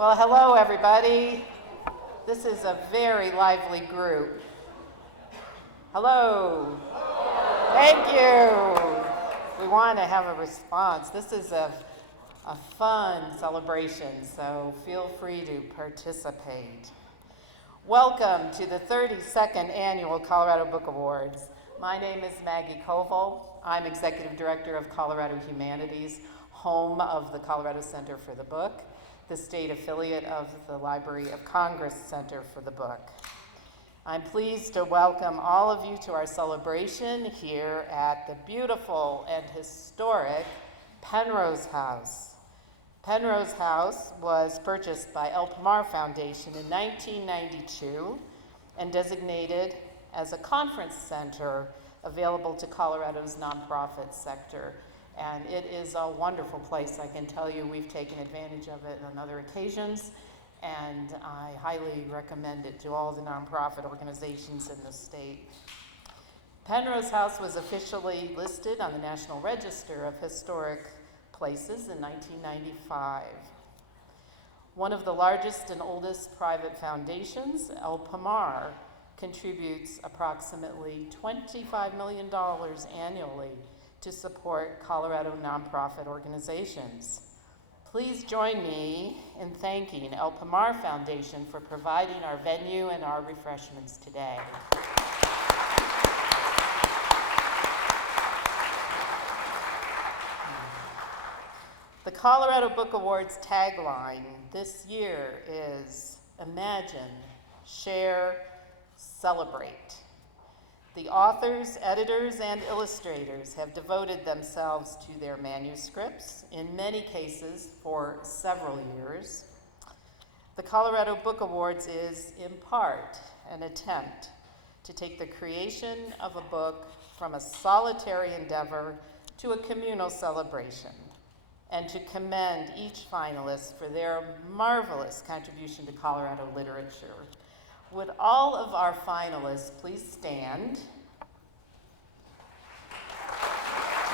Well, hello, everybody. This is a very lively group. Hello. Thank you. We want to have a response. This is a fun celebration, so feel free to participate. Welcome to the 32nd Annual Colorado Book Awards. My name is Maggie Koval. I'm Executive Director of Colorado Humanities, home of the Colorado Center for the Book, the state affiliate of the Library of Congress Center for the Book. I'm pleased to welcome all of you to our celebration here at the beautiful and historic Penrose House. Penrose House was purchased by Pomar Foundation in 1992 and designated as a conference center available to Colorado's nonprofit sector. And it is a wonderful place. I can tell you we've taken advantage of it on other occasions, and I highly recommend it to all the nonprofit organizations in the state. Penrose House was officially listed on the National Register of Historic Places in 1995. One of the largest and oldest private foundations, Pomar, contributes approximately $25 million annually to support Colorado nonprofit organizations. Please join me in thanking Pomar Foundation for providing our venue and our refreshments today. The Colorado Book Awards tagline this year is Imagine, Share, Celebrate. The authors, editors, and illustrators have devoted themselves to their manuscripts, in many cases for several years. The Colorado Book Awards is, in part, an attempt to take the creation of a book from a solitary endeavor to a communal celebration, and to commend each finalist for their marvelous contribution to Colorado literature. Would all of our finalists please stand?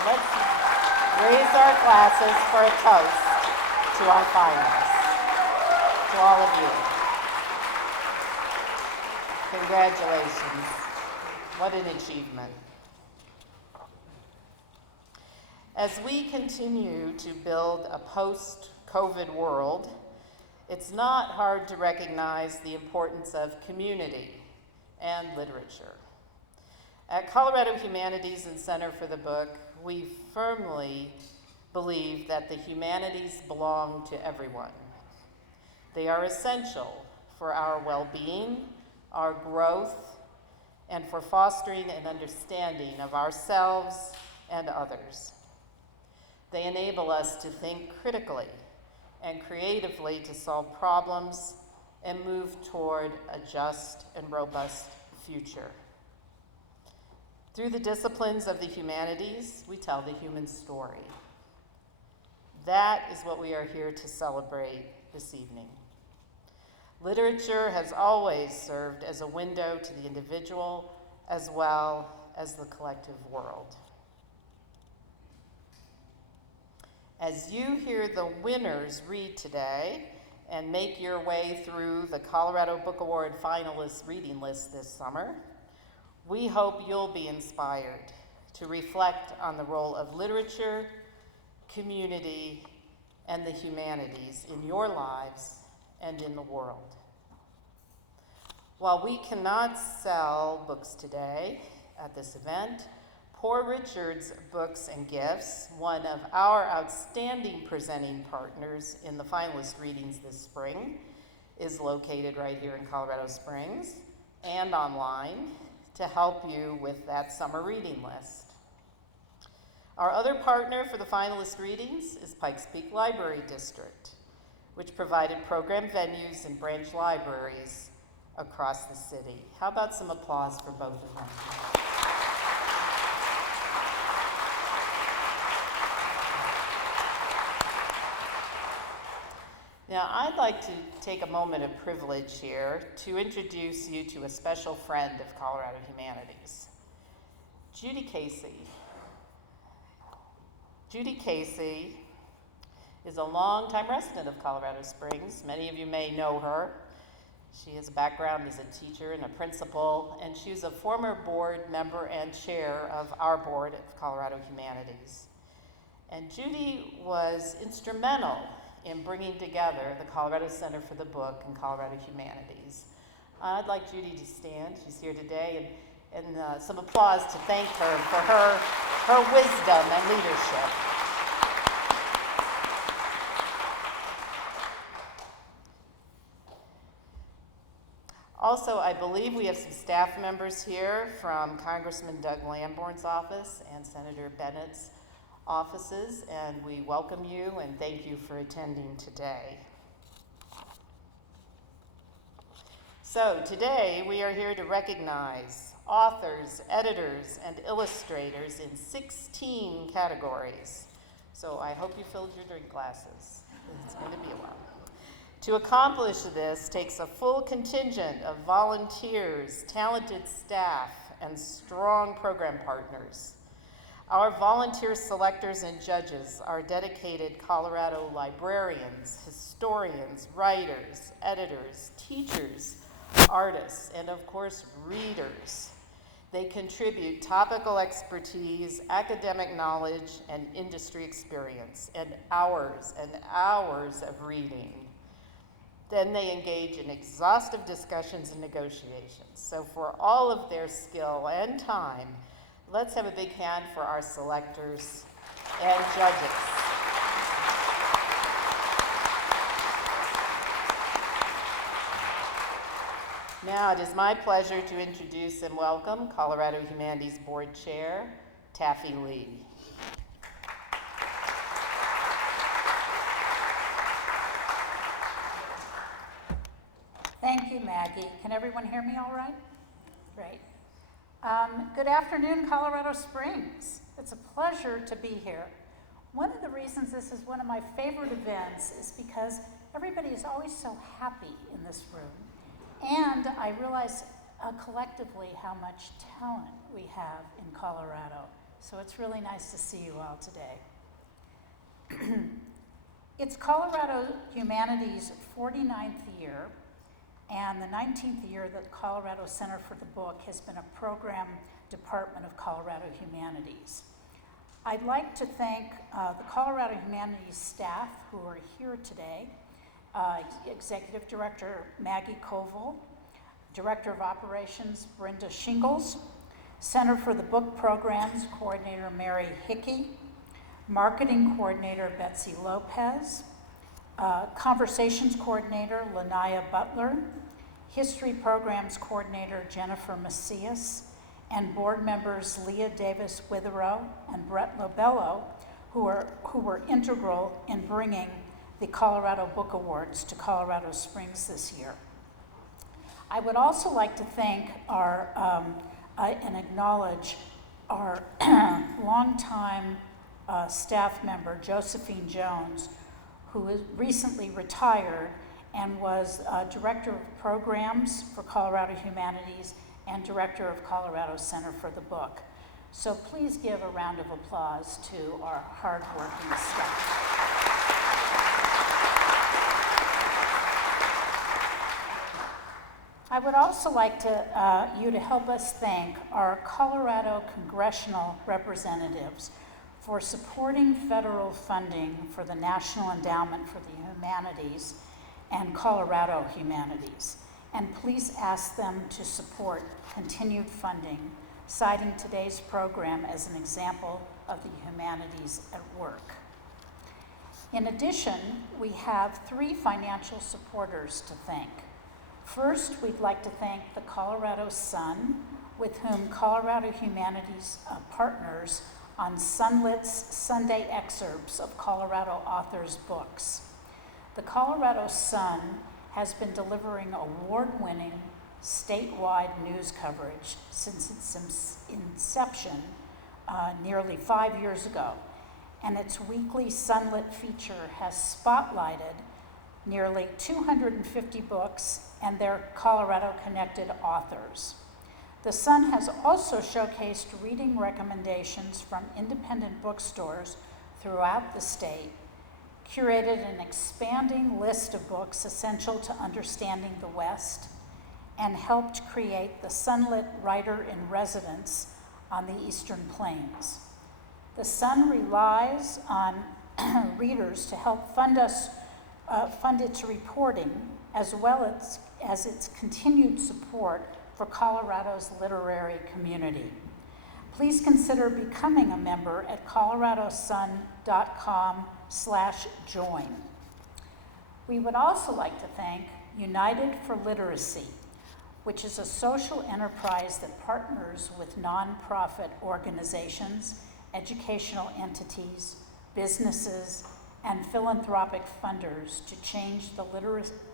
Let's raise our glasses for a toast to our finalists, to all of you. Congratulations. What an achievement. As we continue to build a post-COVID world, it's not hard to recognize the importance of community and literature. At Colorado Humanities and Center for the Book, we firmly believe that the humanities belong to everyone. They are essential for our well-being, our growth, and for fostering an understanding of ourselves and others. They enable us to think critically and creatively to solve problems and move toward a just and robust future. Through the disciplines of the humanities, we tell the human story. That is what we are here to celebrate this evening. Literature has always served as a window to the individual as well as the collective world. As you hear the winners read today and make your way through the Colorado Book Award finalists reading list this summer, we hope you'll be inspired to reflect on the role of literature, community, and the humanities in your lives and in the world. While we cannot sell books today at this event, Poor Richard's Books and Gifts, one of our outstanding presenting partners in the finalist readings this spring, is located right here in Colorado Springs and online to help you with that summer reading list. Our other partner for the finalist readings is Pikes Peak Library District, which provided program venues and branch libraries across the city. How about some applause for both of them? Now, I'd like to take a moment of privilege here to introduce you to a special friend of Colorado Humanities, Judy Casey. Judy Casey is a longtime resident of Colorado Springs. Many of you may know her. She has a background as a teacher and a principal, and she's a former board member and chair of our board at Colorado Humanities. And Judy was instrumental in bringing together the Colorado Center for the Book and Colorado Humanities. I'd like Judy to stand. She's here today, and some applause to thank her for her wisdom and leadership. Also, I believe we have some staff members here from Congressman Doug Lamborn's office and Senator Bennett's offices, and we welcome you and thank you for attending today. So today we are here to recognize authors, editors, and illustrators in 16 categories. So I hope you filled your drink glasses. It's going to be a while. To accomplish this takes a full contingent of volunteers, talented staff, and strong program partners. Our volunteer selectors and judges are dedicated Colorado librarians, historians, writers, editors, teachers, artists, and of course, readers. They contribute topical expertise, academic knowledge, and industry experience, and hours of reading. Then they engage in exhaustive discussions and negotiations. So for all of their skill and time, let's have a big hand for our selectors and judges. Now it is my pleasure to introduce and welcome Colorado Humanities Board Chair, Taffy Lee. Thank you, Maggie. Can everyone hear me all right? Great. Good afternoon, Colorado Springs. It's a pleasure to be here. One of the reasons this is one of my favorite events is because everybody is always so happy in this room. And I realize collectively how much talent we have in Colorado. So it's really nice to see you all today. It's Colorado Humanities' 49th year, and the 19th year that the Colorado Center for the Book has been a program department of Colorado Humanities. I'd like to thank the Colorado Humanities staff who are here today, Executive Director Maggie Koval, Director of Operations Brenda Shingles, Center for the Book Programs Coordinator Mary Hickey, Marketing Coordinator Betsy Lopez, Conversations Coordinator Lanaya Butler, History Programs Coordinator Jennifer Macias, and board members Leah Davis Witherow and Brett Lobello, who were integral in bringing the Colorado Book Awards to Colorado Springs this year. I would also like to thank and acknowledge our longtime staff member, Josephine Jones, who is recently retired and was Director of Programs for Colorado Humanities and Director of Colorado Center for the Book. So please give a round of applause to our hardworking staff. I would also like you to help us thank our Colorado congressional representatives for supporting federal funding for the National Endowment for the Humanities and Colorado Humanities. And please ask them to support continued funding, citing today's program as an example of the humanities at work. In addition, we have 3 financial supporters to thank. First, we'd like to thank the Colorado Sun, with whom Colorado Humanities partners on Sunlit's Sunday excerpts of Colorado authors' books. The Colorado Sun has been delivering award-winning statewide news coverage since its inception nearly 5 years ago, and its weekly Sunlit feature has spotlighted nearly 250 books and their Colorado-connected authors. The Sun has also showcased reading recommendations from independent bookstores throughout the state, curated an expanding list of books essential to understanding the West, and helped create the Sunlit Writer-in-Residence on the Eastern Plains. The Sun relies on readers to help fund its reporting, as well as its continued support for Colorado's literary community. Please consider becoming a member at coloradosun.com/join. We would also like to thank United for Literacy, which is a social enterprise that partners with nonprofit organizations, educational entities, businesses, and philanthropic funders to change the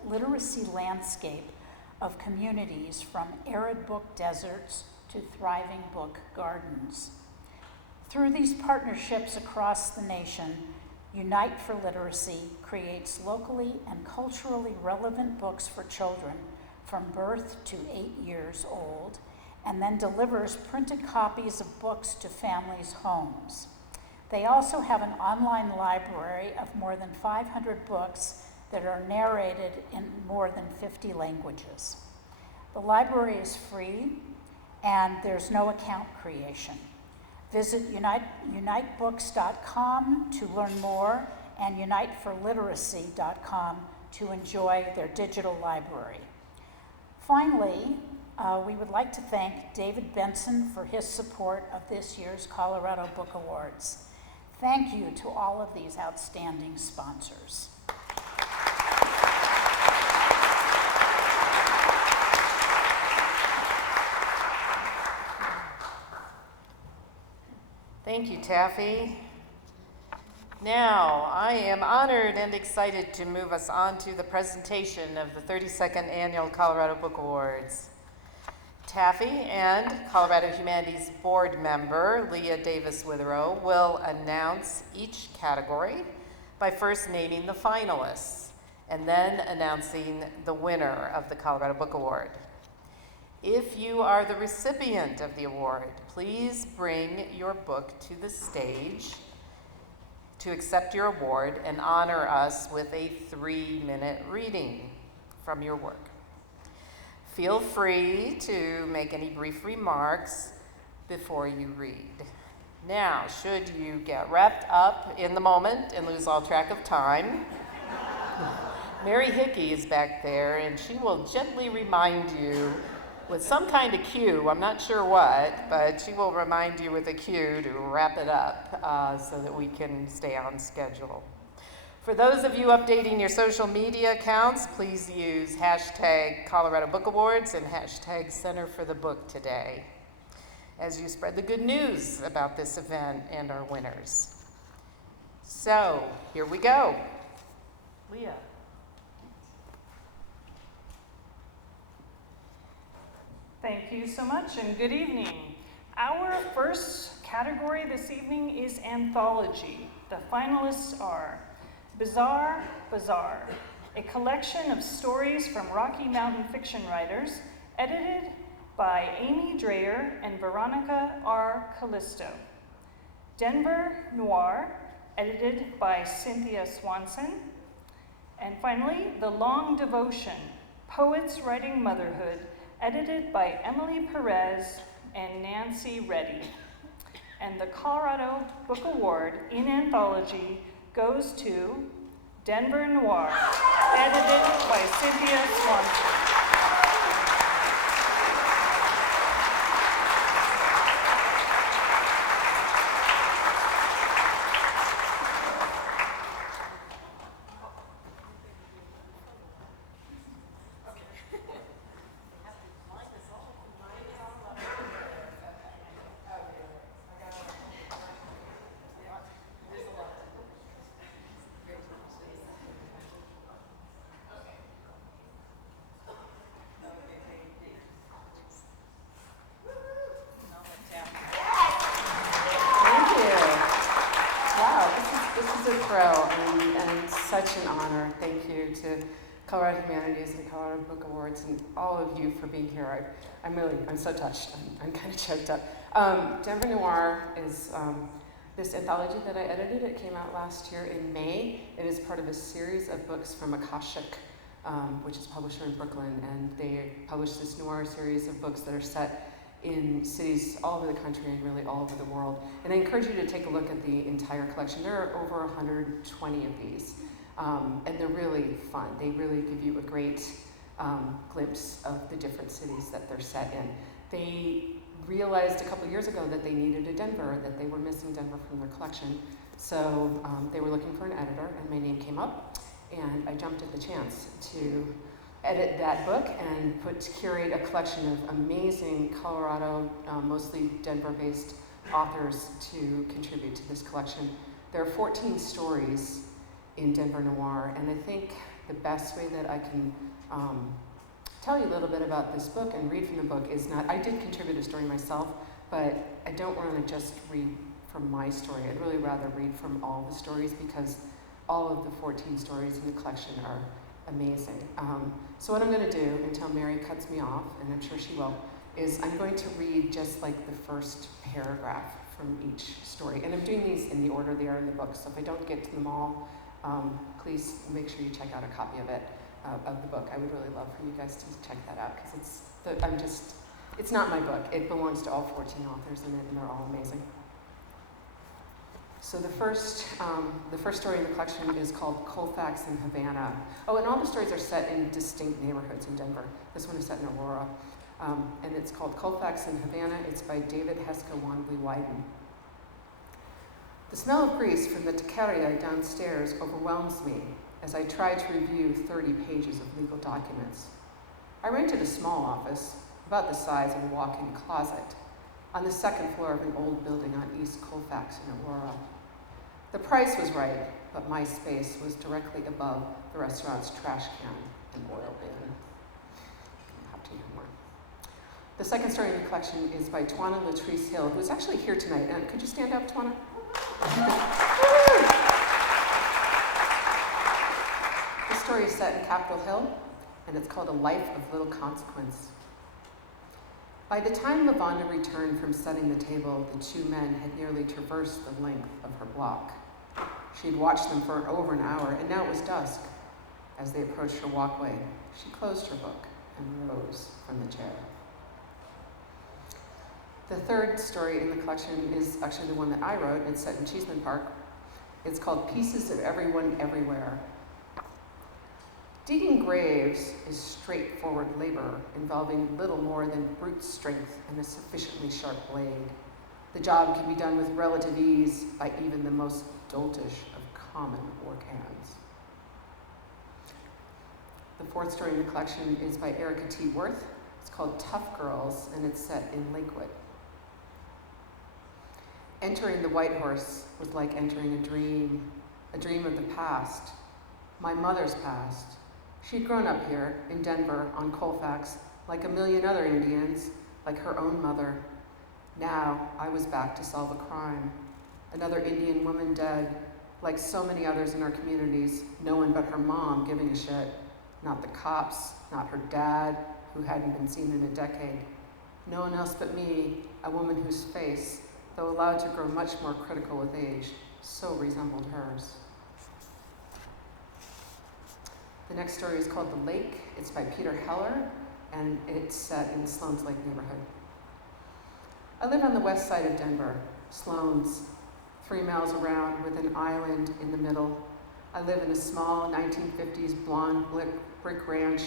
literacy landscape of communities from arid book deserts to thriving book gardens. Through these partnerships across the nation, Unite for Literacy creates locally and culturally relevant books for children from birth to 8 years old, and then delivers printed copies of books to families' homes. They also have an online library of more than 500 books that are narrated in more than 50 languages. The library is free, and there's no account creation. Visit unitebooks.com to learn more, and uniteforliteracy.com to enjoy their digital library. Finally, we would like to thank David Benson for his support of this year's Colorado Book Awards. Thank you to all of these outstanding sponsors. Thank you, Taffy. Now, I am honored and excited to move us on to the presentation of the 32nd Annual Colorado Book Awards. Taffy and Colorado Humanities board member Leah Davis Witherow will announce each category by first naming the finalists and then announcing the winner of the Colorado Book Award. If you are the recipient of the award, please bring your book to the stage to accept your award and honor us with a 3-minute reading from your work. Feel free to make any brief remarks before you read. Now, should you get wrapped up in the moment and lose all track of time, Mary Hickey is back there and she will gently remind you with some kind of cue, I'm not sure what, but she will remind you with a cue to wrap it up so that we can stay on schedule. For those of you updating your social media accounts, please use hashtag Colorado Book Awards and hashtag Center for the Book today as you spread the good news about this event and our winners. So, here we go. Leah. Thank you so much and good evening. Our first category this evening is Anthology. The finalists are Bizarre Bazaar, a collection of stories from Rocky Mountain fiction writers, edited by Amy Dreyer and Veronica R. Callisto. Denver Noir, edited by Cynthia Swanson. And finally, The Long Devotion, Poets Writing Motherhood, edited by Emily Perez and Nancy Reddy. And the Colorado Book Award in Anthology goes to Denver Noir, edited by Cynthia Swanson. Such an honor. Thank you to Colorado Humanities and Colorado Book Awards and all of you for being here. I'm so touched. I'm kind of choked up. Denver Noir is This anthology that I edited, it came out last year in May. It is part of a series of books from Akashic, which is a publisher in Brooklyn, and they published this noir series of books that are set in cities all over the country and really all over the world. And I encourage you to take a look at the entire collection. There are over 120 of these, and they're really fun. They really give you a great glimpse of the different cities that they're set in. They realized a couple years ago that they needed a Denver, that they were missing Denver from their collection. So they were looking for an editor, and my name came up, and I jumped at the chance to edit that book and curate a collection of amazing Colorado, mostly Denver-based authors to contribute to this collection. There are 14 stories in Denver Noir, and I think the best way that I can tell you a little bit about this book and read from the book is not, I did contribute a story myself, but I don't want to just read from my story. I'd really rather read from all the stories because all of the 14 stories in the collection are amazing. So what I'm going to do until Mary cuts me off, and I'm sure she will, is I'm going to read just like the first paragraph from each story. And I'm doing these in the order they are in the book, so if I don't get to them all, please make sure you check out a copy of it. Of the book. I would really love for you guys to check that out because it's not my book. It belongs to all 14 authors in it, and they're all amazing. So the first story in the collection is called Colfax in Havana. Oh, and all the stories are set in distinct neighborhoods in Denver. This one is set in Aurora, and it's called Colfax in Havana. It's by David Heska Wanley Wyden. The smell of grease from the taqueria downstairs overwhelms me as I try to review 30 pages of legal documents. I rented a small office, about the size of a walk-in closet, on the second floor of an old building on East Colfax in Aurora. The price was right, but my space was directly above the restaurant's trash can and oil bin. I'll have to hear more. The second story in the collection is by Twana Latrice Hill, who's actually here tonight. Could you stand up, Twana? The story is set in Capitol Hill, and it's called A Life of Little Consequence. By the time Lavonda returned from setting the table, the two men had nearly traversed the length of her block. She had watched them for over an hour, and now it was dusk. As they approached her walkway, she closed her book and rose from the chair. The third story in the collection is actually the one that I wrote. It's set in Cheeseman Park. It's called Pieces of Everyone Everywhere. Digging graves is straightforward labor involving little more than brute strength and a sufficiently sharp blade. The job can be done with relative ease by even the most doltish of common work hands. The fourth story in the collection is by Erika T. Worth. It's called Tough Girls, and it's set in Lakewood. Entering the White Horse was like entering a dream of the past, my mother's past. She'd grown up here in Denver on Colfax, like a million other Indians, like her own mother. Now I was back to solve a crime. Another Indian woman dead, like so many others in our communities, no one but her mom giving a shit. Not the cops, not her dad, who hadn't been seen in a decade. No one else but me, a woman whose face, though allowed to grow much more critical with age, so resembled hers. The next story is called The Lake. It's by Peter Heller, and it's set in Sloan's Lake neighborhood. I live on the west side of Denver, Sloan's, 3 miles around with an island in the middle. I live in a small 1950s blonde brick ranch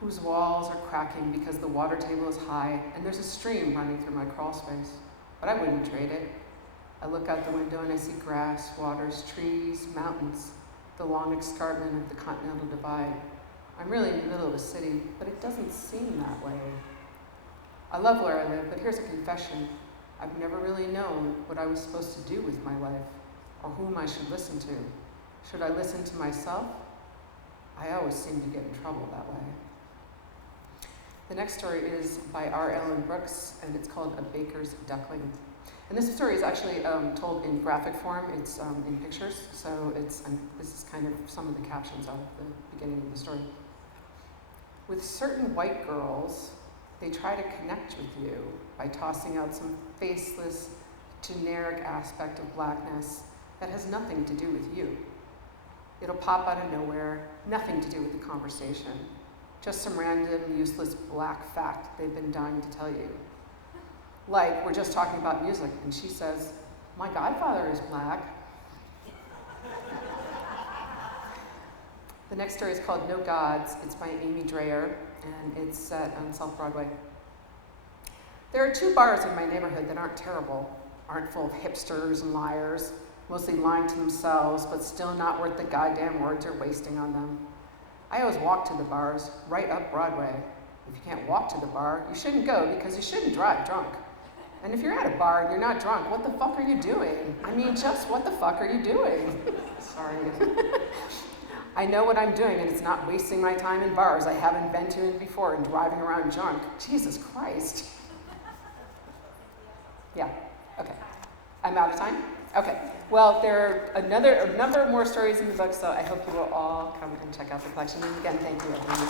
whose walls are cracking because the water table is high and there's a stream running through my crawl space. But I wouldn't trade it. I look out the window and I see grass, waters, trees, mountains, the long escarpment of the Continental Divide. I'm really in the middle of a city, but it doesn't seem that way. I love where I live, but here's a confession. I've never really known what I was supposed to do with my life, or whom I should listen to. Should I listen to myself? I always seem to get in trouble that way. The next story is by R. Ellen Brooks, and it's called A Baker's Duckling. And this story is actually told in graphic form. It's in pictures, so this is kind of some of the captions of the beginning of the story. With certain white girls, they try to connect with you by tossing out some faceless, generic aspect of blackness that has nothing to do with you. It'll pop out of nowhere, nothing to do with the conversation. Just some random, useless black fact they've been dying to tell you. Like, we're just talking about music, and she says, "My godfather is black." The next story is called No Gods. It's by Amy Dreyer, and it's set on South Broadway. There are 2 bars in my neighborhood that aren't terrible, aren't full of hipsters and liars, mostly lying to themselves, but still not worth the goddamn words you're wasting on them. I always walk to the bars, right up Broadway. If you can't walk to the bar, you shouldn't go because you shouldn't drive drunk. And if you're at a bar and you're not drunk, what the fuck are you doing? I mean, just what the fuck are you doing? Sorry. I know what I'm doing, and it's not wasting my time in bars I haven't been to before and driving around drunk. Jesus Christ. Yeah, okay. I'm out of time? Okay. Well, there are a number of more stories in the book, so I hope you will all come and check out the collection. And again, thank you, everyone.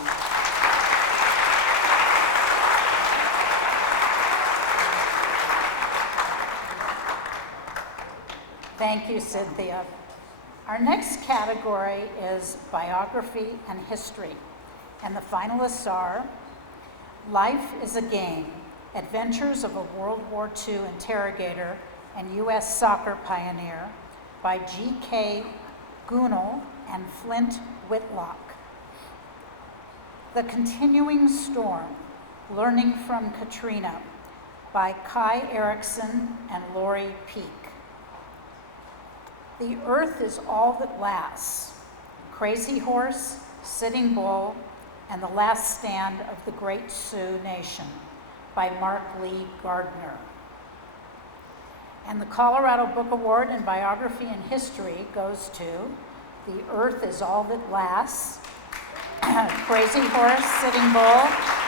Thank you, Cynthia. Our next category is Biography and History, and the finalists are Life is a Game, Adventures of a World War II Interrogator and U.S. Soccer Pioneer by G.K. Gounel and Flint Whitlock. The Continuing Storm, Learning from Katrina by Kai Erickson and Lori Peak. The Earth is All That Lasts, Crazy Horse, Sitting Bull, and the Last Stand of the Great Sioux Nation by Mark Lee Gardner. And the Colorado Book Award in Biography and History goes to The Earth is All That Lasts, Crazy Horse, Sitting Bull,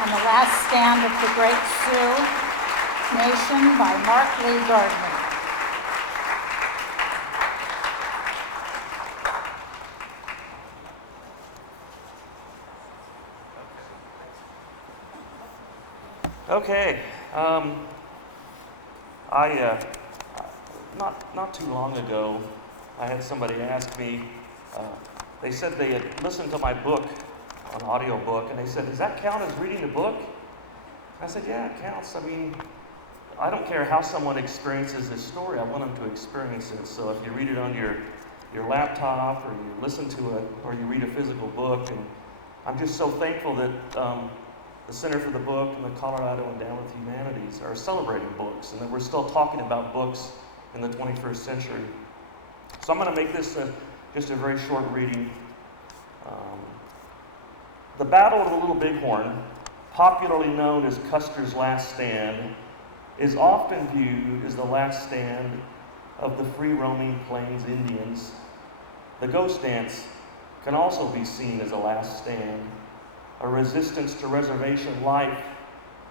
and the Last Stand of the Great Sioux Nation by Mark Lee Gardner. Okay, not too long ago, I had somebody ask me, they said they had listened to my book, an audiobook, and they said, does that count as reading the book? I said, yeah, it counts. I mean, I don't care how someone experiences this story, I want them to experience it. So if you read it on your laptop, or you listen to it, or you read a physical book, and I'm just so thankful that the Center for the Book and the Colorado Endowment of Humanities are celebrating books, and that we're still talking about books in the 21st century. So I'm going to make this just a very short reading. The Battle of the Little Bighorn, popularly known as Custer's Last Stand, is often viewed as the last stand of the free-roaming Plains Indians. The Ghost Dance can also be seen as a last stand, a resistance to reservation life,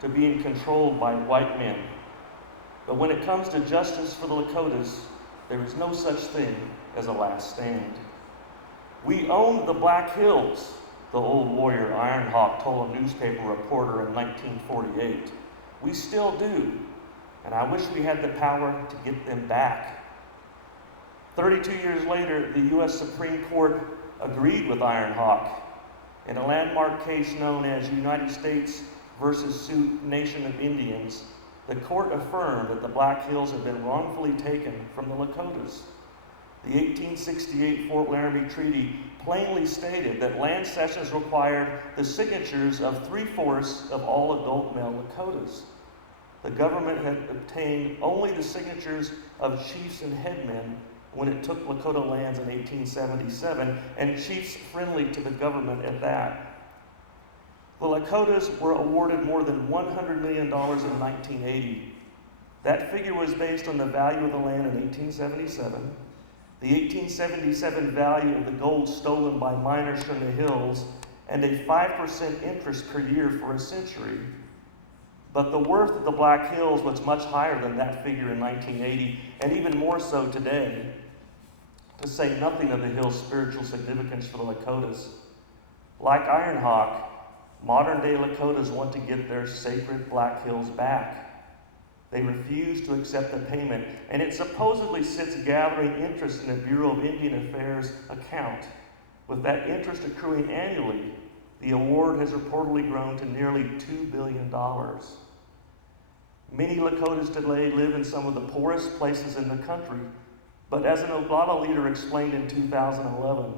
to being controlled by white men. But when it comes to justice for the Lakotas, there is no such thing as a last stand. We own the Black Hills, the old warrior Ironhawk told a newspaper reporter in 1948. We still do, and I wish we had the power to get them back. 32 years later, the U.S. Supreme Court agreed with Ironhawk in a landmark case known as United States versus Sioux Nation of Indians. The court affirmed that the Black Hills had been wrongfully taken from the Lakotas. The 1868 Fort Laramie Treaty plainly stated that land cessions required the signatures of 3/4 of all adult male Lakotas. The government had obtained only the signatures of chiefs and headmen when it took Lakota lands in 1877, and chiefs friendly to the government at that. The Lakotas were awarded more than $100 million in 1980. That figure was based on the value of the land in 1877, the 1877 value of the gold stolen by miners from the hills, and a 5% interest per year for a century. But the worth of the Black Hills was much higher than that figure in 1980, and even more so today, to say nothing of the hill's spiritual significance for the Lakotas. Like Ironhawk, modern-day Lakotas want to get their sacred Black Hills back. They refuse to accept the payment, and it supposedly sits gathering interest in the Bureau of Indian Affairs account. With that interest accruing annually, the award has reportedly grown to nearly $2 billion. Many Lakotas today live in some of the poorest places in the country, but as an Oglala leader explained in 2011,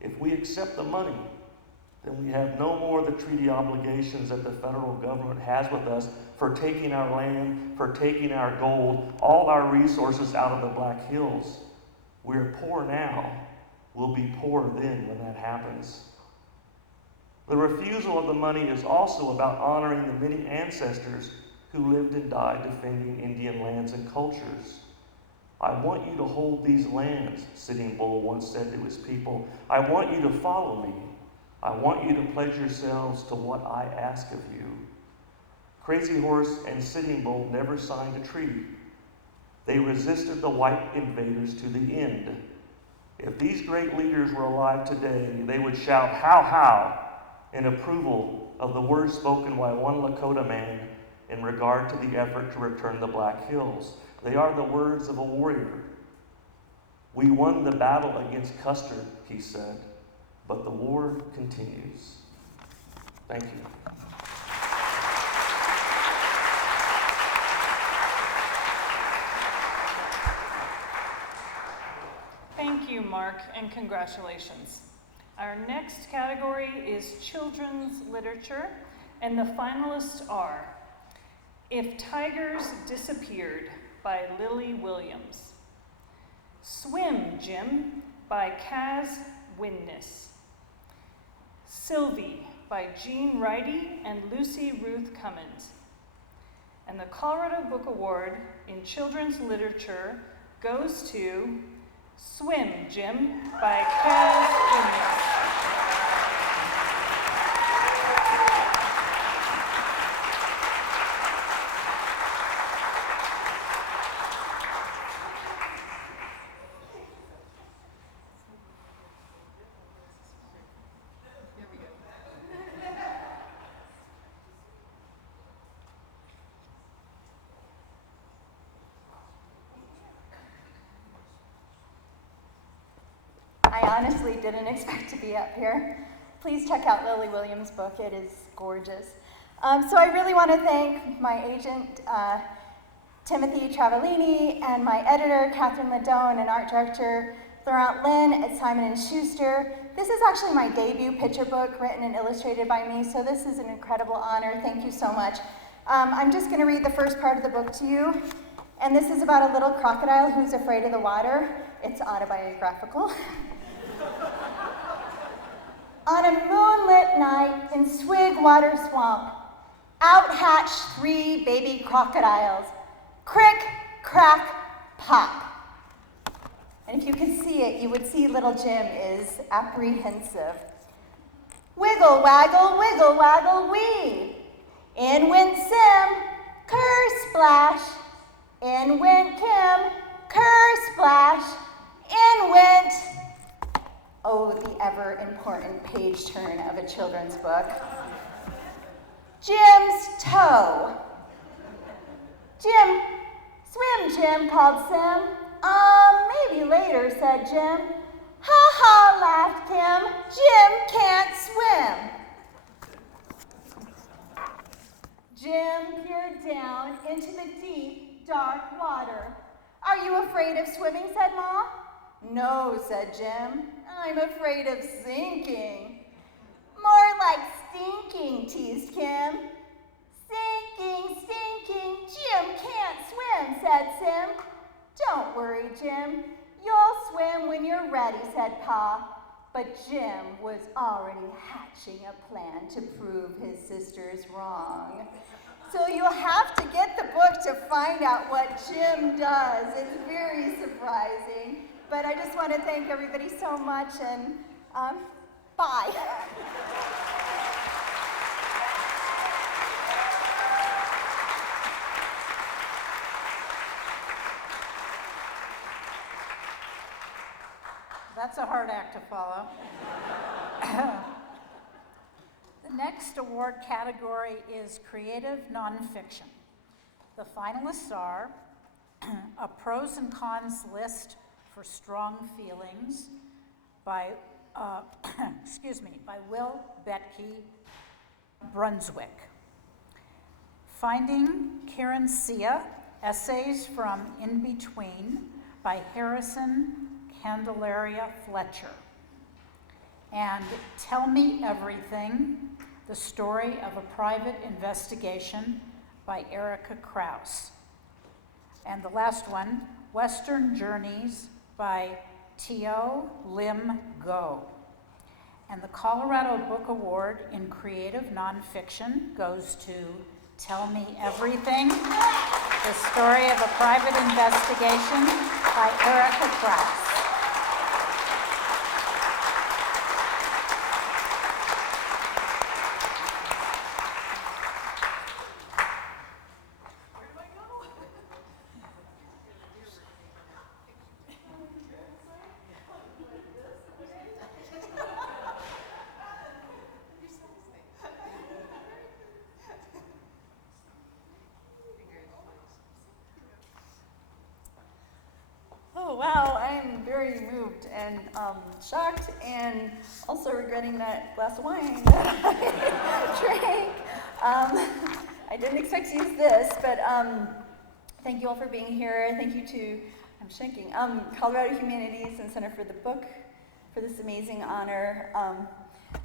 if we accept the money, then we have no more the treaty obligations that the federal government has with us for taking our land, for taking our gold, all our resources out of the Black Hills. We're poor now. We'll be poor then when that happens. The refusal of the money is also about honoring the many ancestors who lived and died defending Indian lands and cultures. I want you to hold these lands, Sitting Bull once said to his people. I want you to follow me. I want you to pledge yourselves to what I ask of you. Crazy Horse and Sitting Bull never signed a treaty. They resisted the white invaders to the end. If these great leaders were alive today, they would shout, how, in approval of the words spoken by one Lakota man in regard to the effort to return the Black Hills. They are the words of a warrior. We won the battle against Custer, he said, but the war continues. Thank you. Thank you, Mark, and congratulations. Our next category is children's literature, and the finalists are If Tigers Disappeared by Lily Williams, Swim, Jim by Kaz Windness, Sylvie by Jean Wrighty and Lucy Ruth Cummins. And the Colorado Book Award in Children's Literature goes to Swim, Jim by Kaz Windness. I honestly didn't expect to be up here. Please check out Lily Williams' book. It is gorgeous. So I really want to thank my agent, Timothy Travellini, and my editor, Catherine Ledone, and art director, Laurent Lynn at Simon & Schuster. This is actually my debut picture book, written and illustrated by me, so this is an incredible honor. Thank you so much. I'm just going to read the first part of the book to you, and this is about a little crocodile who's afraid of the water. It's autobiographical. On a moonlit night in Swig Water Swamp, out hatched 3 baby crocodiles. Crick, crack, pop. And if you could see it, you would see little Jim is apprehensive. Wiggle, waggle, wee. In went Sim, ker splash. In went Kim, ker splash. In went... Oh, the ever-important page turn of a children's book. Jim's toe. Jim, swim, Jim, called Sim. Maybe later, said Jim. Ha ha, laughed Kim. Jim can't swim. Jim peered down into the deep, dark water. Are you afraid of swimming, said Ma. No, said Jim. I'm afraid of sinking. More like stinking, teased Kim. Sinking, stinking, Jim can't swim, said Sim. Don't worry, Jim. You'll swim when you're ready, said Pa. But Jim was already hatching a plan to prove his sisters wrong. So you'll have to get the book to find out what Jim does. It's very surprising. But I just want to thank everybody so much, and bye. That's a hard act to follow. The next award category is Creative Nonfiction. The finalists are A Pros and Cons List for Strong Feelings by, by Will Betke, Brunswick. Finding Karen Sia, Essays from In Between by Harrison Candelaria Fletcher. And Tell Me Everything, The Story of a Private Investigation by Erika Krouse. And the last one, Western Journeys by Teo Lim Go. And the Colorado Book Award in Creative Nonfiction goes to Tell Me Everything, The Story of a Private Investigation by Erika Krouse. Oh, wow, I am very moved and shocked and also regretting that glass of wine that I drank. I didn't expect to use this, but thank you all for being here. Thank you to, I'm shaking, Colorado Humanities and Center for the Book for this amazing honor.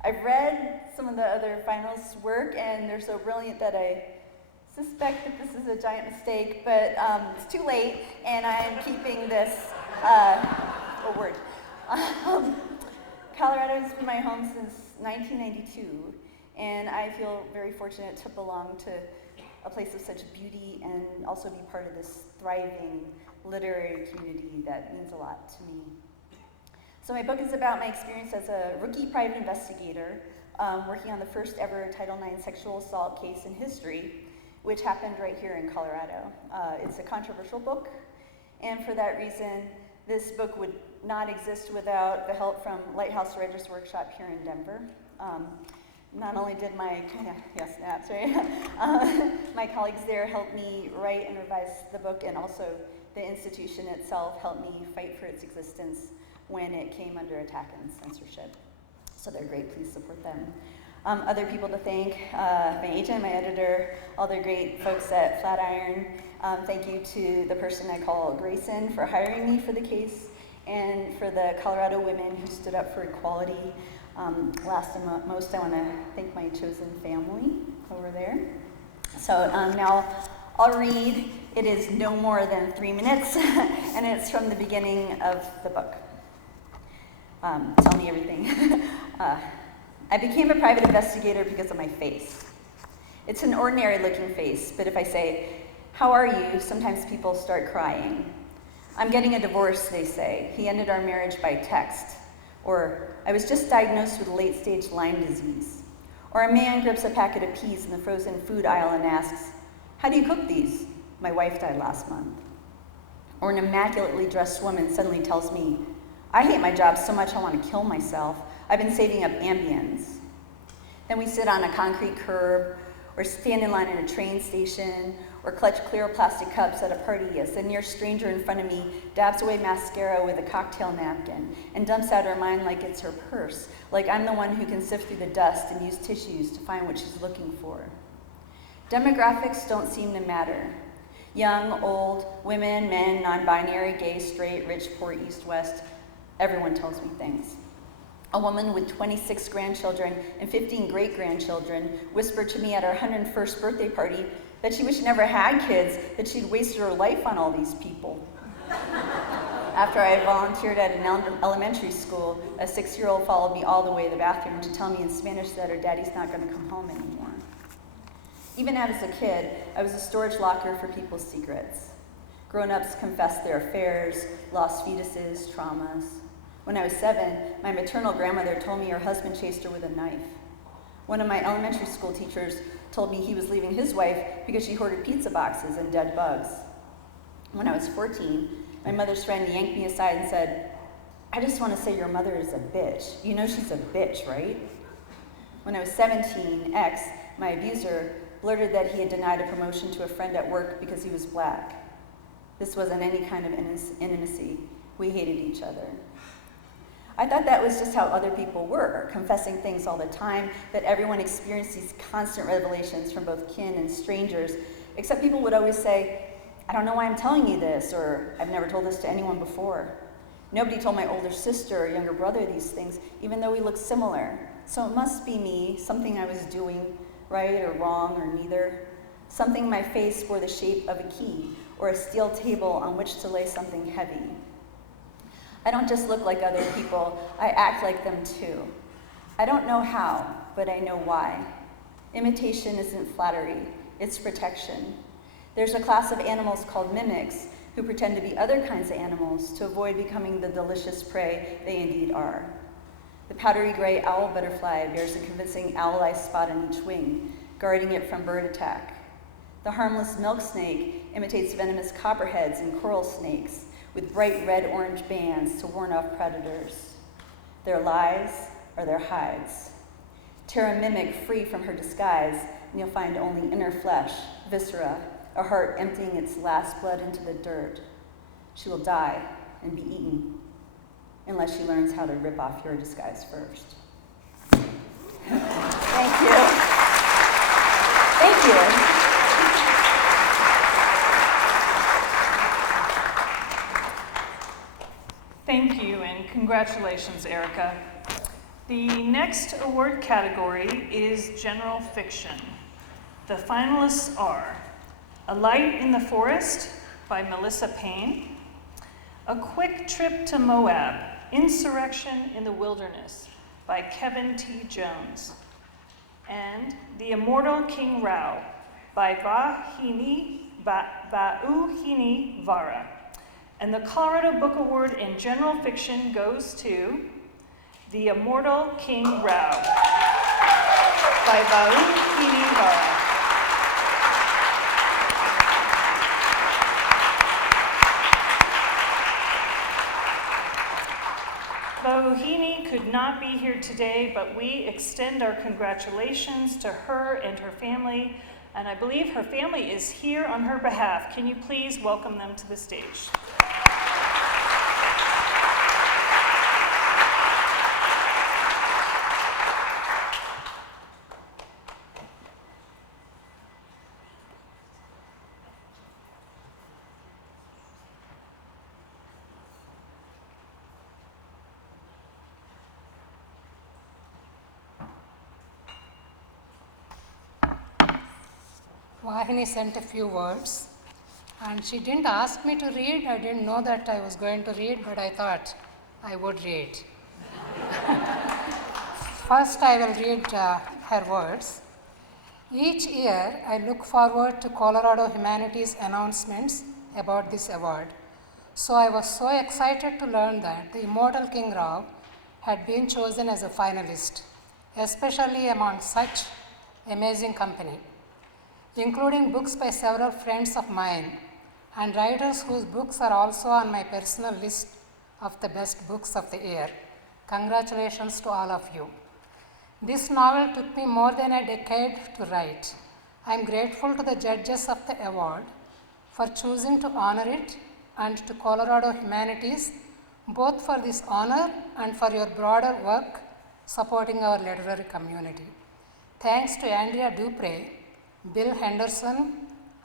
I've read some of the other finalists' work, and they're so brilliant that I suspect that this is a giant mistake, but it's too late, and I'm keeping this word. Colorado has been my home since 1992, and I feel very fortunate to belong to a place of such beauty and also be part of this thriving literary community that means a lot to me. So my book is about my experience as a rookie private investigator working on the first ever Title IX sexual assault case in history, which happened right here in Colorado. It's a controversial book, and for that reason, this book would not exist without the help from Lighthouse Writers Workshop here in Denver. Not only did my, snaps, right? My colleagues there helped me write and revise the book, and also the institution itself helped me fight for its existence when it came under attack and censorship. So they're great, please support them. Other people to thank, my agent, my editor, all the great folks at Flatiron. Thank you to the person I call Grayson for hiring me for the case, and for the Colorado women who stood up for equality. Last and most, I want to thank my chosen family over there. So now I'll read. It is no more than 3 minutes, and it's from the beginning of the book. Tell Me Everything. I became a private investigator because of my face. It's an ordinary looking face, but if I say, "How are you?" sometimes people start crying. "I'm getting a divorce," they say. "He ended our marriage by text." Or, "I was just diagnosed with late stage Lyme disease." Or a man grips a packet of peas in the frozen food aisle and asks, "How do you cook these?" "My wife died last month." Or an immaculately dressed woman suddenly tells me, "I hate my job so much I want to kill myself. I've been saving up Ambiens." Then we sit on a concrete curb, or stand in line at a train station, or clutch clear plastic cups at a party as a near stranger in front of me dabs away mascara with a cocktail napkin and dumps out her mind like it's her purse, like I'm the one who can sift through the dust and use tissues to find what she's looking for. Demographics don't seem to matter. Young, old, women, men, non-binary, gay, straight, rich, poor, east, west, everyone tells me things. A woman with 26 grandchildren and 15 great-grandchildren whispered to me at her 101st birthday party that she wished she never had kids, that she'd wasted her life on all these people. After I had volunteered at an elementary school, a 6-year-old followed me all the way to the bathroom to tell me in Spanish that her daddy's not going to come home anymore. Even as a kid, I was a storage locker for people's secrets. Grown-ups confessed their affairs, lost fetuses, traumas. When I was 7, my maternal grandmother told me her husband chased her with a knife. One of my elementary school teachers told me he was leaving his wife because she hoarded pizza boxes and dead bugs. When I was 14, my mother's friend yanked me aside and said, "I just want to say your mother is a bitch. You know she's a bitch, right?" When I was 17, X, my abuser, blurted that he had denied a promotion to a friend at work because he was black. This wasn't any kind of intimacy. We hated each other. I thought that was just how other people were, confessing things all the time, that everyone experienced these constant revelations from both kin and strangers, except people would always say, I don't know why I'm telling you this, or I've never told this to anyone before. Nobody told my older sister or younger brother these things, even though we looked similar. So it must be me, something I was doing right or wrong or neither. Something my face bore the shape of a key or a steel table on which to lay something heavy. I don't just look like other people, I act like them too. I don't know how, but I know why. Imitation isn't flattery, it's protection. There's a class of animals called mimics who pretend to be other kinds of animals to avoid becoming the delicious prey they indeed are. The powdery gray owl butterfly bears a convincing owl-eye spot on each wing, guarding it from bird attack. The harmless milk snake imitates venomous copperheads and coral snakes with bright red-orange bands to warn off predators. Their lies are their hides. Tear a mimic free from her disguise, and you'll find only inner flesh, viscera, a heart emptying its last blood into the dirt. She will die and be eaten, unless she learns how to rip off your disguise first. Thank you. Thank you. Thank you, and congratulations, Erika. The next award category is General Fiction. The finalists are A Light in the Forest by Melissa Payne, A Quick Trip to Moab, Insurrection in the Wilderness by Kevin T. Jones, and The Immortal King Rao by Vauhini Vara. And the Colorado Book Award in General Fiction goes to The Immortal King Rao by Vauhini Vara. Vauhini could not be here today, but we extend our congratulations to her and her family, and I believe her family is here on her behalf. Can you please welcome them to the stage? Vauhini sent a few words, and she didn't ask me to read. I didn't know that I was going to read, but I thought I would read. First, I will read her words. Each year, I look forward to Colorado Humanities announcements about this award. So I was so excited to learn that the Immortal King Rao had been chosen as a finalist, especially among such amazing company, including books by several friends of mine and writers whose books are also on my personal list of the best books of the year. Congratulations to all of you. This novel took me more than a decade to write. I am grateful to the judges of the award for choosing to honor it, and to Colorado Humanities both for this honor and for your broader work supporting our literary community. Thanks to Andrea Dupre, Bill Henderson,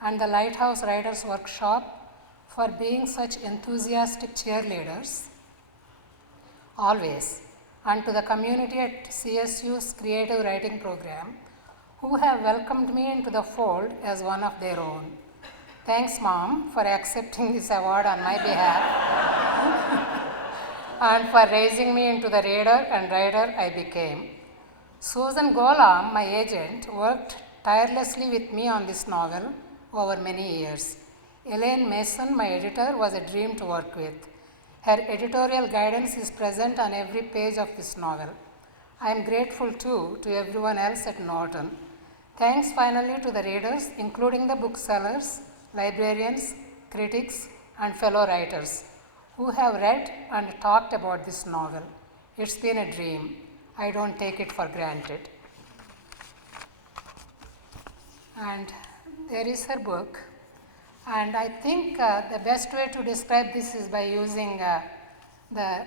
and the Lighthouse Writers Workshop for being such enthusiastic cheerleaders always, and to the community at CSU's Creative Writing Program who have welcomed me into the fold as one of their own. Thanks, Mom, for accepting this award on my behalf and for raising me into the reader and writer I became. Susan Golam, my agent, worked tirelessly with me on this novel over many years. Elaine Mason, my editor, was a dream to work with. Her editorial guidance is present on every page of this novel. I am grateful too to everyone else at Norton. Thanks finally to the readers, including the booksellers, librarians, critics, and fellow writers who have read and talked about this novel. It's been a dream. I don't take it for granted. and there is her book. And I think the best way to describe this is by using the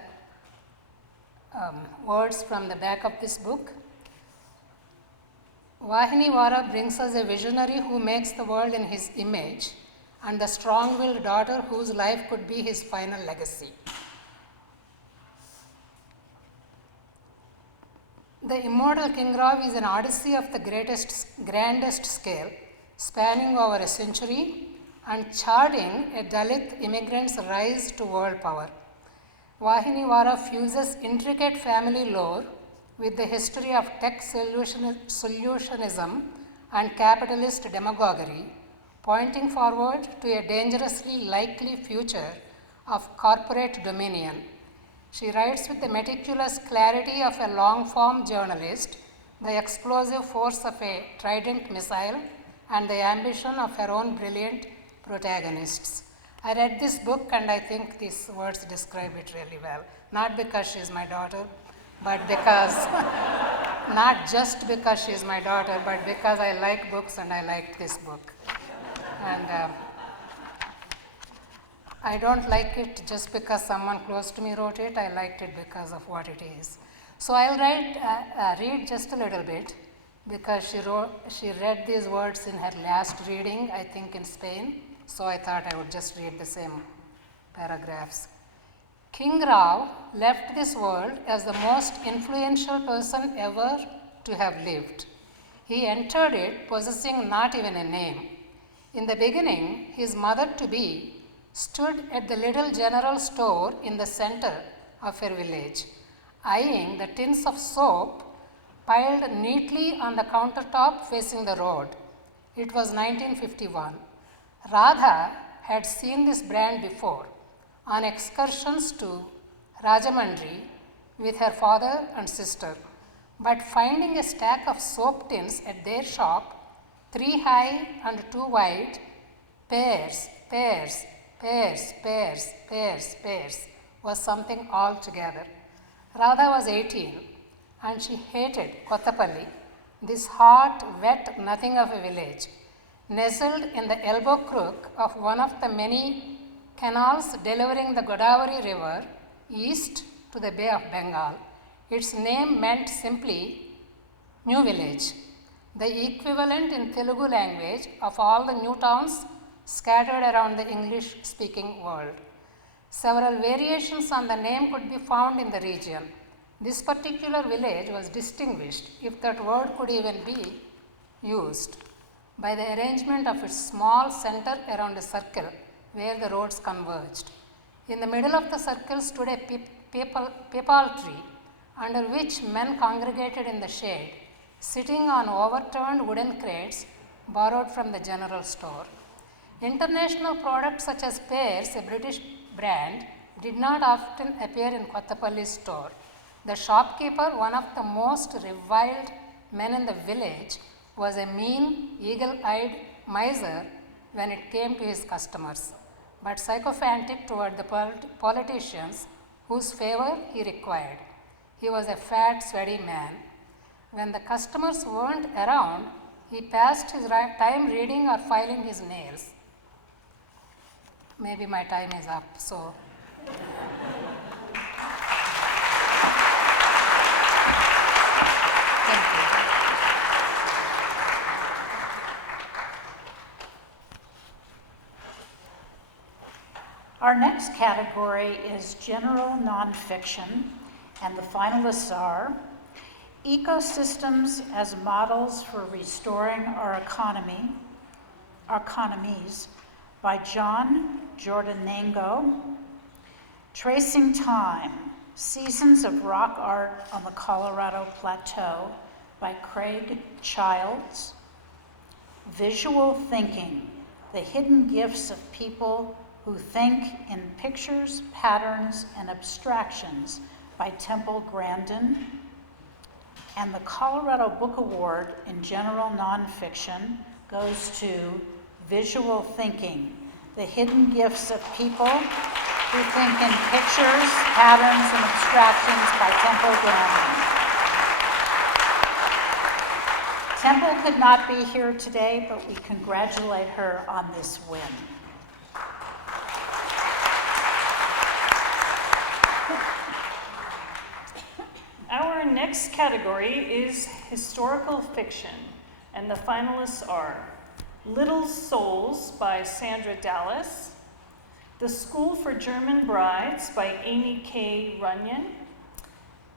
words from the back of this book. Vauhini Vara brings us a visionary who makes the world in his image, and the strong-willed daughter whose life could be his final legacy. The Immortal King Rao is an odyssey of the grandest scale, spanning over a century and charting a Dalit immigrant's rise to world power. Vauhini Vara fuses intricate family lore with the history of tech solutionism and capitalist demagoguery, pointing forward to a dangerously likely future of corporate dominion. She writes with the meticulous clarity of a long-form journalist, the explosive force of a trident missile, and the ambition of her own brilliant protagonists. I read this book and I think these words describe it really well. Not because she is my daughter, but because, not just because she is my daughter, but because I like books and I liked this book. And I don't like it just because someone close to me wrote it. I liked it because of what it is. So I'll read just a little bit because she read these words in her last reading, I think in Spain. So I thought I would just read the same paragraphs. King Rao left this world as the most influential person ever to have lived. He entered it possessing not even a name. In the beginning, his mother-to-be stood at the little general store in the center of her village, eyeing the tins of soap piled neatly on the countertop facing the road. It was 1951. Radha had seen this brand before on excursions to Rajamandri with her father and sister, but finding a stack of soap tins at their shop, 3 high and 2 wide, pairs, was something altogether. Radha was 18 and she hated Kottapalli, this hot, wet nothing of a village, nestled in the elbow crook of one of the many canals delivering the Godavari River east to the Bay of Bengal. Its name meant simply new village, the equivalent in Telugu language of all the new towns scattered around the English-speaking world. Several variations on the name could be found in the region. This particular village was distinguished, if that word could even be used, by the arrangement of its small center around a circle where the roads converged. In the middle of the circle stood a peepal tree, under which men congregated in the shade, sitting on overturned wooden crates borrowed from the general store. International products such as Pears, a British brand, did not often appear in Kottapalli's store. The shopkeeper, one of the most reviled men in the village, was a mean, eagle-eyed miser when it came to his customers, but sycophantic toward the politicians whose favor he required. He was a fat, sweaty man. When the customers weren't around, he passed his time reading or filing his nails. Maybe my time is up, so. Thank you. Our next category is general nonfiction, and the finalists are Ecosystems as Models for Restoring Our Economies by John Giordannengo, Tracing Time, Seasons of Rock Art on the Colorado Plateau by Craig Childs, Visual Thinking, The Hidden Gifts of People Who Think in Pictures, Patterns, and Abstractions by Temple Grandin, and the Colorado Book Award in General Nonfiction goes to Visual Thinking, The Hidden Gifts of People Who Think in Pictures, Patterns, and Abstractions by Temple Grandin. Temple could not be here today, but we congratulate her on this win. Our next category is historical fiction, and the finalists are Little Souls by Sandra Dallas, The School for German Brides by Amy K. Runyon,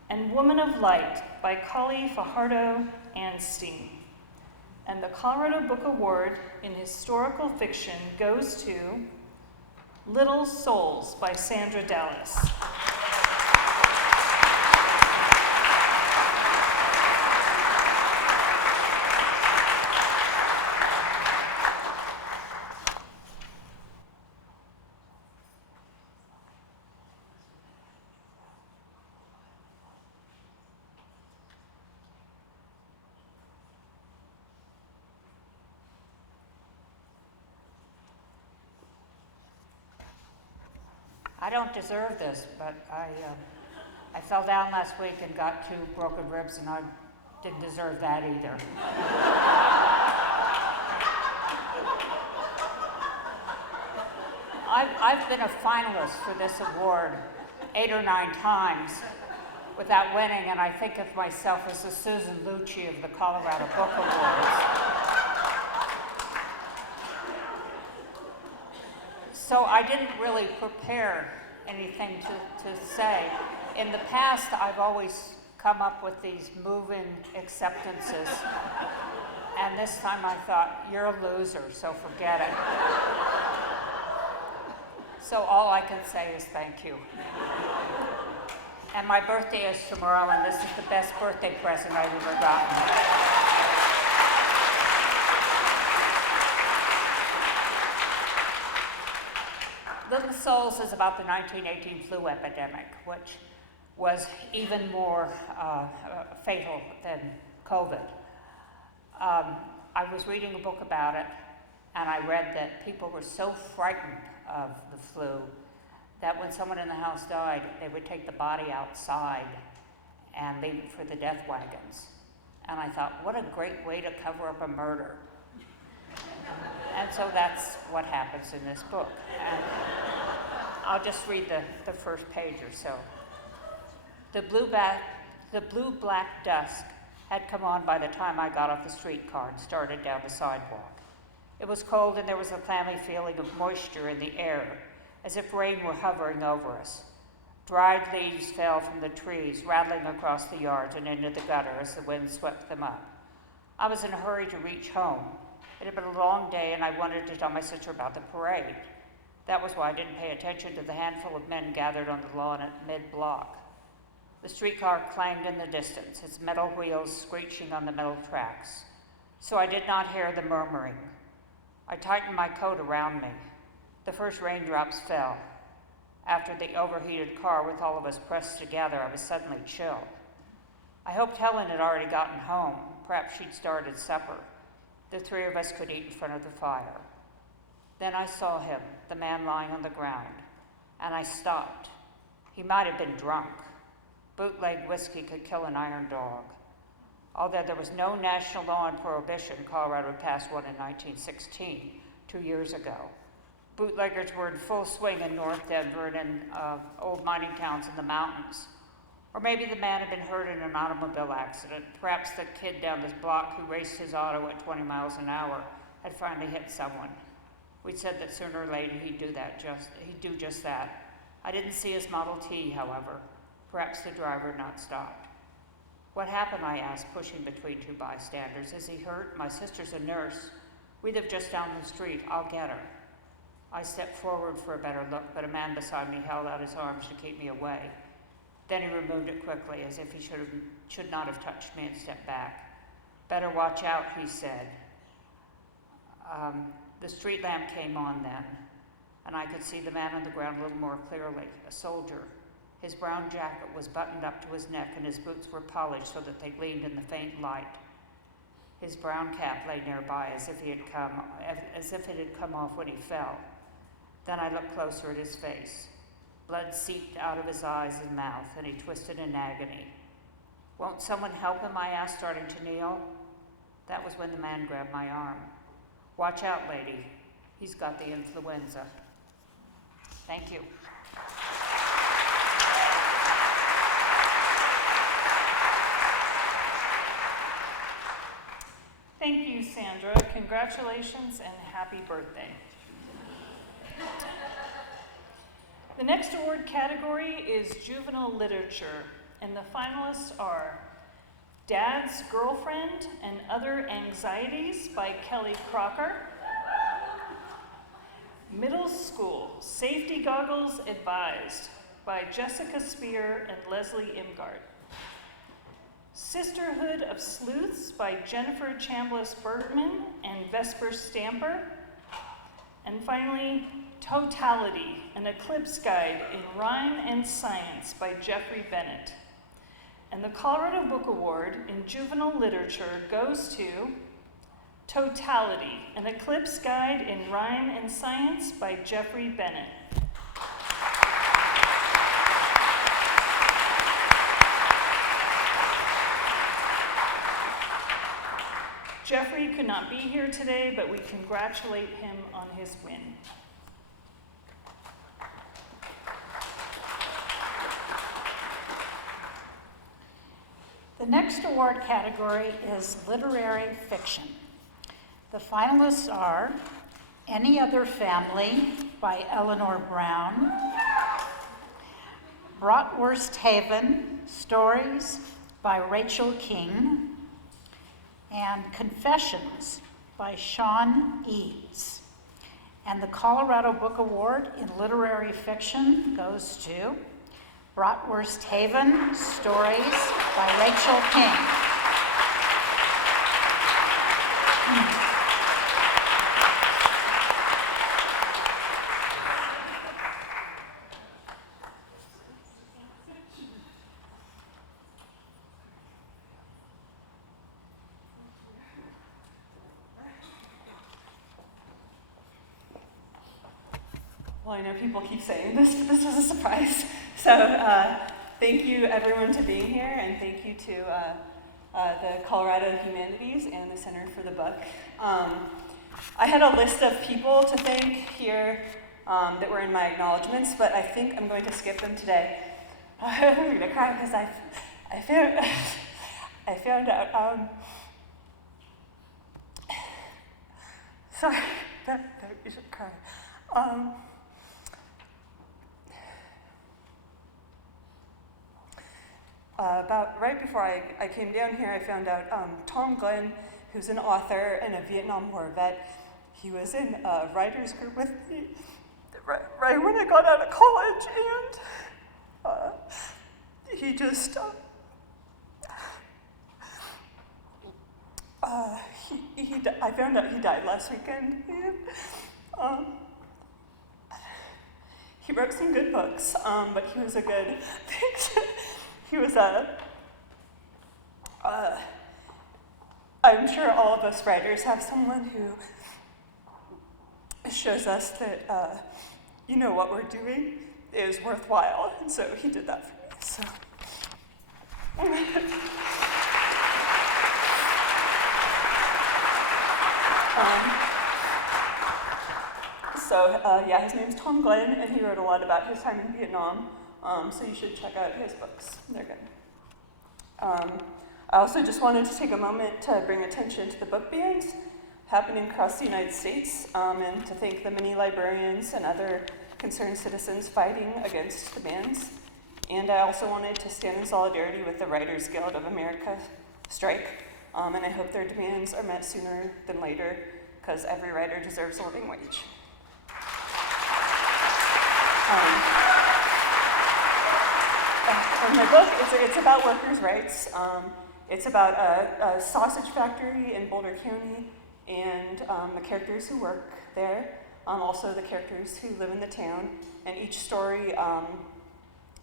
and Woman of Light by Kali Fajardo Anstein. And the Colorado Book Award in Historical Fiction goes to Little Souls by Sandra Dallas. I don't deserve this, but I fell down last week and got 2 broken ribs, and I didn't deserve that either. I've been a finalist for this award 8 or 9 times without winning, and I think of myself as the Susan Lucci of the Colorado Book Awards. So I didn't really prepare anything to say. In the past, I've always come up with these moving acceptances. And this time I thought, you're a loser, so forget it. So all I can say is thank you. And my birthday is tomorrow, and this is the best birthday present I've ever gotten. Little Souls is about the 1918 flu epidemic, which was even more fatal than COVID. I was reading a book about it, and I read that people were so frightened of the flu that when someone in the house died, they would take the body outside and leave it for the death wagons. And I thought, what a great way to cover up a murder. And so that's what happens in this book. And I'll just read the first page or so. The blue-black dusk had come on by the time I got off the streetcar and started down the sidewalk. It was cold, and there was a clammy feeling of moisture in the air, as if rain were hovering over us. Dried leaves fell from the trees, rattling across the yards and into the gutter as the wind swept them up. I was in a hurry to reach home. It had been a long day, and I wanted to tell my sister about the parade. That was why I didn't pay attention to the handful of men gathered on the lawn at mid-block. The streetcar clanged in the distance, its metal wheels screeching on the metal tracks. So I did not hear the murmuring. I tightened my coat around me. The first raindrops fell. After the overheated car with all of us pressed together, I was suddenly chilled. I hoped Helen had already gotten home. Perhaps she'd started supper. The 3 of us could eat in front of the fire. Then I saw him, the man lying on the ground, and I stopped. He might have been drunk. Bootleg whiskey could kill an iron dog. Although there was no national law on prohibition, Colorado passed one in 1916, 2 years ago. Bootleggers were in full swing in North Denver and in old mining towns in the mountains. Or maybe the man had been hurt in an automobile accident. Perhaps the kid down this block who raced his auto at 20 miles an hour had finally hit someone. We'd said that sooner or later he'd do just that. I didn't see his Model T, however. Perhaps the driver had not stopped. What happened, I asked, pushing between 2 bystanders. Is he hurt? My sister's a nurse. We live just down the street. I'll get her. I stepped forward for a better look, but a man beside me held out his arms to keep me away. Then he removed it quickly, as if he should not have touched me, and stepped back. Better watch out, he said. The street lamp came on then, and I could see the man on the ground a little more clearly, a soldier. His brown jacket was buttoned up to his neck, and his boots were polished so that they gleamed in the faint light. His brown cap lay nearby, as if it had come off when he fell. Then I looked closer at his face. Blood seeped out of his eyes and mouth, and he twisted in agony. Won't someone help him? I asked, starting to kneel. That was when the man grabbed my arm. Watch out, lady. He's got the influenza. Thank you. Thank you, Sandra. Congratulations and happy birthday. The next award category is juvenile literature, and the finalists are Dad's Girlfriend and Other Anxieties by Kelly Crocker, Middle School, Safety Goggles Advised by Jessica Spear and Leslie Imgard, Sisterhood of Sleuths by Jennifer Chambliss Bergman and Vesper Stamper, and finally, Totality, an Eclipse Guide in Rhyme and Science by Jeffrey Bennett. And the Colorado Book Award in Juvenile Literature goes to Totality, an Eclipse Guide in Rhyme and Science by Jeffrey Bennett. Jeffrey could not be here today, but we congratulate him on his win. The next award category is literary fiction. The finalists are Any Other Family by Eleanor Brown, Bratwurst Haven Stories by Rachel King, and Confessions by Sean Eads. And the Colorado Book Award in Literary Fiction goes to Bratwurst Haven Stories by Rachel King. Well, I know people keep saying this was a surprise. So thank you everyone to being here, and thank you to the Colorado Humanities and the Center for the Book. I had a list of people to thank here that were in my acknowledgements, but I think I'm going to skip them today. I'm going to cry because I found out. Sorry, that you should cry. About right before I came down here, I found out Tom Glenn, who's an author and a Vietnam War vet, he was in a writer's group with me right when I got out of college, and he just, I found out he died last weekend, and he wrote some good books, but he was a good, he was I'm sure all of us writers have someone who shows us that, what we're doing is worthwhile, and so he did that for me, so. His name's Tom Glenn, and he wrote a lot about his time in Vietnam, so you should check out his books. They're good. I also just wanted to take a moment to bring attention to the book bans happening across the United States, and to thank the many librarians and other concerned citizens fighting against the bans. And I also wanted to stand in solidarity with the Writers Guild of America strike, and I hope their demands are met sooner than later, because every writer deserves a living wage. My book, it's about workers' rights. It's about a sausage factory in Boulder County and the characters who work there, also the characters who live in the town, and each story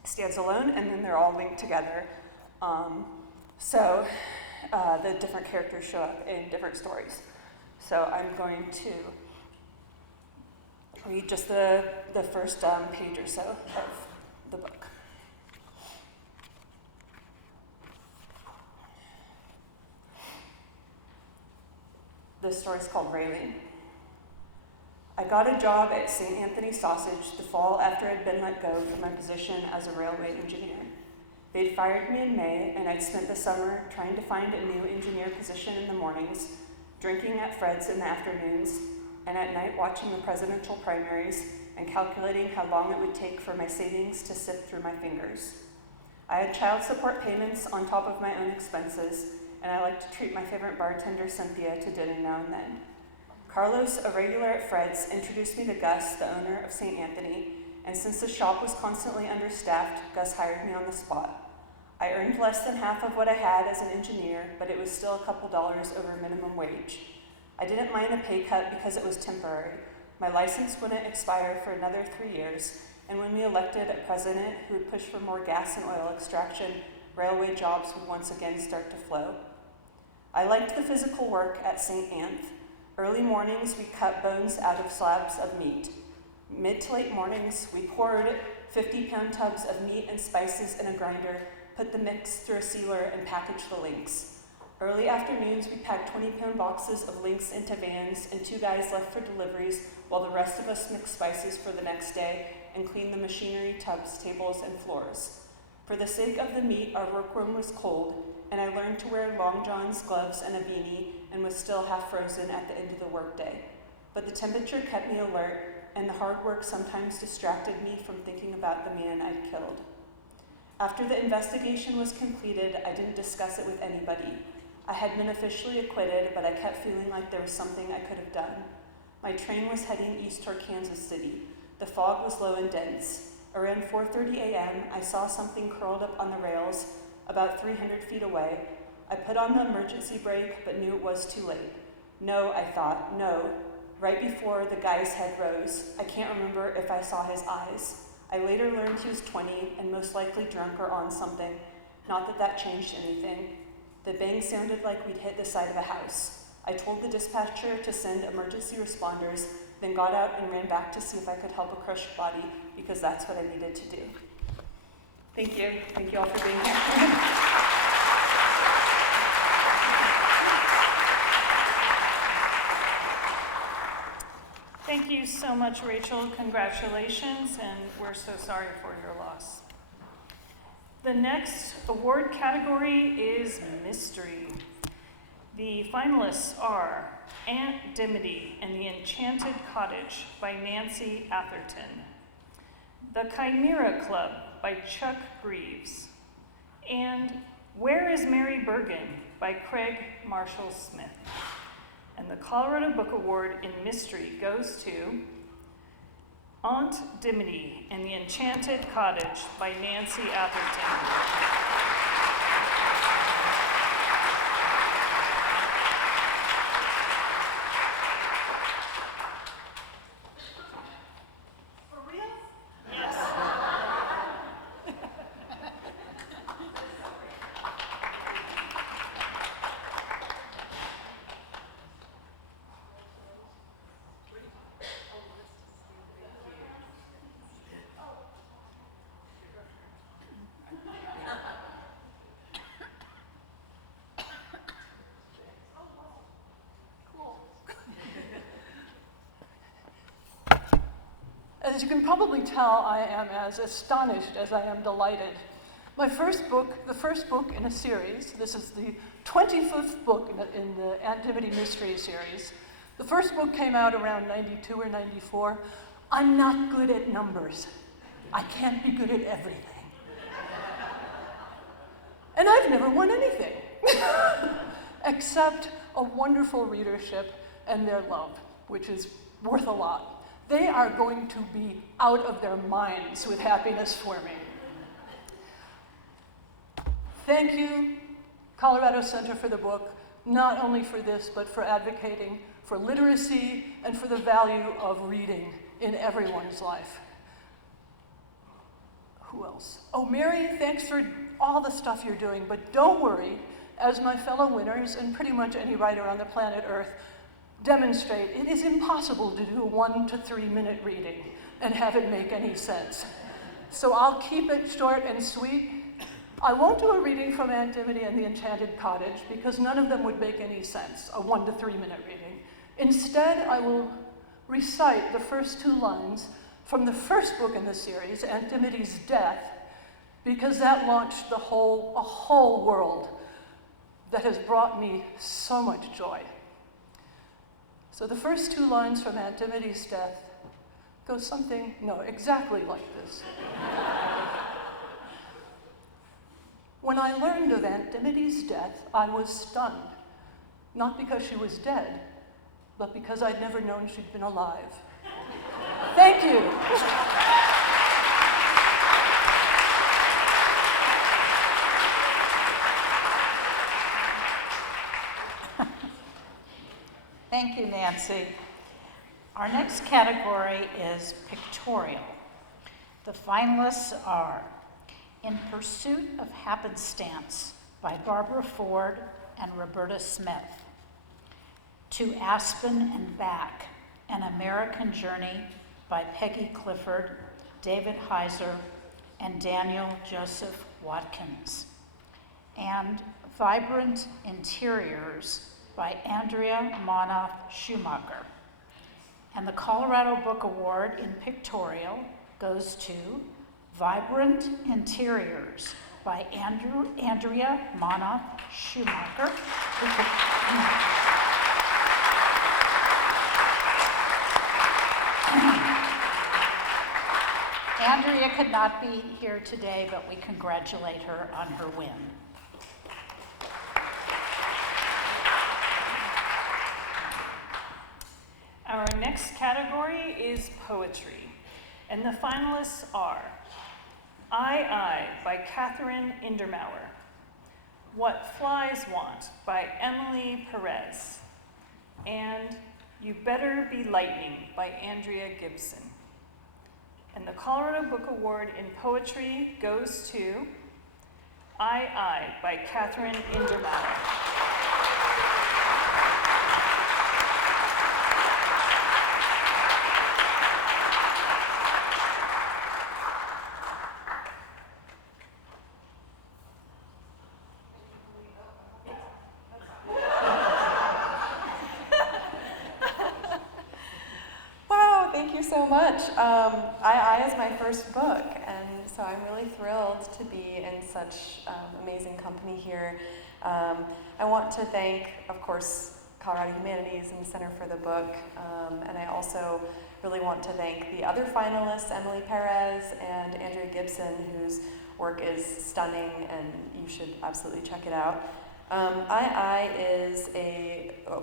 stands alone, and then they're all linked together. The different characters show up in different stories. So I'm going to read just the first page or so of the book. This story's called Railing. I got a job at St. Anthony Sausage the fall after I'd been let go from my position as a railway engineer. They'd fired me in May, and I'd spent the summer trying to find a new engineer position in the mornings, drinking at Fred's in the afternoons, and at night watching the presidential primaries and calculating how long it would take for my savings to sift through my fingers. I had child support payments on top of my own expenses, and I liked to treat my favorite bartender, Cynthia, to dinner now and then. Carlos, a regular at Fred's, introduced me to Gus, the owner of St. Anthony, and since the shop was constantly understaffed, Gus hired me on the spot. I earned less than half of what I had as an engineer, but it was still a couple dollars over minimum wage. I didn't mind a pay cut because it was temporary. My license wouldn't expire for another 3 years, and when we elected a president who would push for more gas and oil extraction, railway jobs would once again start to flow. I liked the physical work at St. Anth. Early mornings, we cut bones out of slabs of meat. Mid to late mornings, we poured 50-pound tubs of meat and spices in a grinder, put the mix through a sealer, and packaged the links. Early afternoons, we packed 20-pound boxes of links into vans, and 2 guys left for deliveries while the rest of us mixed spices for the next day and cleaned the machinery, tubs, tables, and floors. For the sake of the meat, our workroom was cold, and I learned to wear long johns, gloves, and a beanie, and was still half frozen at the end of the workday. But the temperature kept me alert, and the hard work sometimes distracted me from thinking about the man I'd killed. After the investigation was completed, I didn't discuss it with anybody. I had been officially acquitted, but I kept feeling like there was something I could have done. My train was heading east toward Kansas City. The fog was low and dense. Around 4:30 a.m., I saw something curled up on the rails about 300 feet away. I put on the emergency brake, but knew it was too late. No, I thought, no. Right before the guy's head rose, I can't remember if I saw his eyes. I later learned he was 20 and most likely drunk or on something. Not that that changed anything. The bang sounded like we'd hit the side of a house. I told the dispatcher to send emergency responders, then got out and ran back to see if I could help a crushed body, because that's what I needed to do. Thank you. Thank you all for being here. Thank you so much, Rachel. Congratulations, and we're so sorry for your loss. The next award category is Mystery. The finalists are Aunt Dimity and the Enchanted Cottage by Nancy Atherton, The Chimera Club by Chuck Greaves, and Where is Mary Bergen by Craig Marshall Smith. And the Colorado Book Award in Mystery goes to Aunt Dimity and the Enchanted Cottage by Nancy Atherton. As you can probably tell, I am as astonished as I am delighted. My first book, the first book in a series, this is the 25th book in the Aunt Dimity Mystery series. The first book came out around 92 or 94. I'm not good at numbers. I can't be good at everything. And I've never won anything, except a wonderful readership and their love, which is worth a lot. They are going to be out of their minds with happiness for me. Thank you, Colorado Center for the book, not only for this, but for advocating for literacy and for the value of reading in everyone's life. Who else? Oh, Mary, thanks for all the stuff you're doing, but don't worry, as my fellow winners and pretty much any writer on the planet Earth demonstrate, it is impossible to do a 1 to 3 minute reading and have it make any sense. So I'll keep it short and sweet. I won't do a reading from Antimony and the Enchanted Cottage because none of them would make any sense, a 1 to 3 minute reading. Instead, I will recite the first 2 lines from the first book in the series, Antimody's Death, because that launched a whole world that has brought me so much joy. So the first 2 lines from Antimody's Death go exactly like this. When I learned of Antimody's death, I was stunned, not because she was dead, but because I'd never known she'd been alive. Thank you. Thank you, Nancy. Our next category is pictorial. The finalists are In Pursuit of Happenstance by Barbara Ford and Roberta Smith, To Aspen and Back, An American Journey by Peggy Clifford, David Heiser, and Daniel Joseph Watkins, and Vibrant Interiors by Andrea Monoff Schumacher. And the Colorado Book Award in Pictorial goes to Vibrant Interiors by Andrea Monoff Schumacher. Andrea could not be here today, but we congratulate her on her win. Our next category is poetry, and the finalists are I by Catherine Indermauer, What Flies Want by Emily Perez, and You Better Be Lightning by Andrea Gibson. And the Colorado Book Award in Poetry goes to I by Catherine Indermauer. So much. I is my first book, and so I'm really thrilled to be in such amazing company here. I want to thank, of course, Colorado Humanities and the Center for the Book, and I also really want to thank the other finalists, Emily Perez and Andrea Gibson, whose work is stunning, and you should absolutely check it out. I is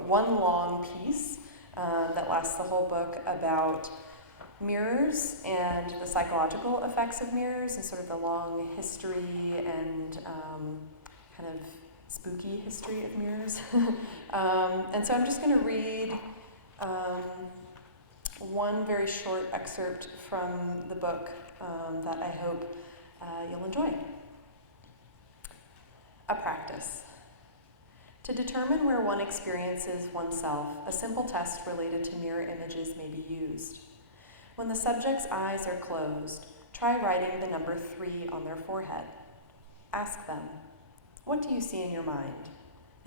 one long piece that lasts the whole book about mirrors and the psychological effects of mirrors and sort of the long history and kind of spooky history of mirrors. And so I'm just going to read one very short excerpt from the book that I hope you'll enjoy. A practice. To determine where one experiences oneself, a simple test related to mirror images may be used. When the subject's eyes are closed, try writing the number 3 on their forehead. Ask them, what do you see in your mind?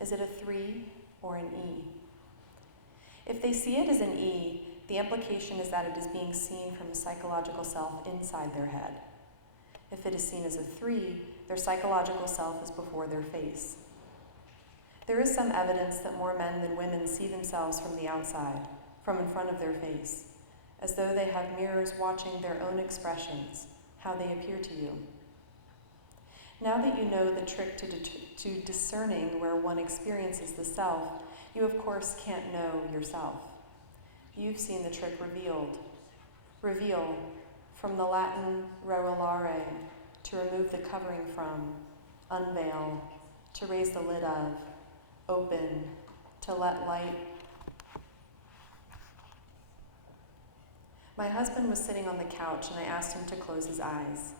Is it a 3 or an E? If they see it as an E, the implication is that it is being seen from a psychological self inside their head. If it is seen as a 3, their psychological self is before their face. There is some evidence that more men than women see themselves from the outside, from in front of their face, as though they have mirrors watching their own expressions, how they appear to you. Now that you know the trick to discerning where one experiences the self, you of course can't know yourself. You've seen the trick revealed. Reveal, from the Latin revelare, to remove the covering from, unveil, to raise the lid of, open, to let light. My husband was sitting on the couch and I asked him to close his eyes.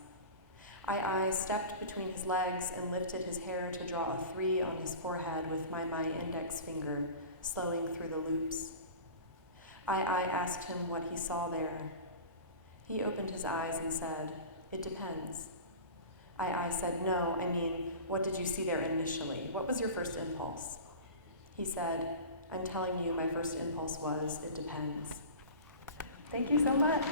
I stepped between his legs and lifted his hair to draw a 3 on his forehead with my index finger, slowing through the loops. I asked him what he saw there. He opened his eyes and said, it depends. I said, no, I mean, what did you see there initially? What was your first impulse? He said, I'm telling you, my first impulse was, it depends. Thank you so much.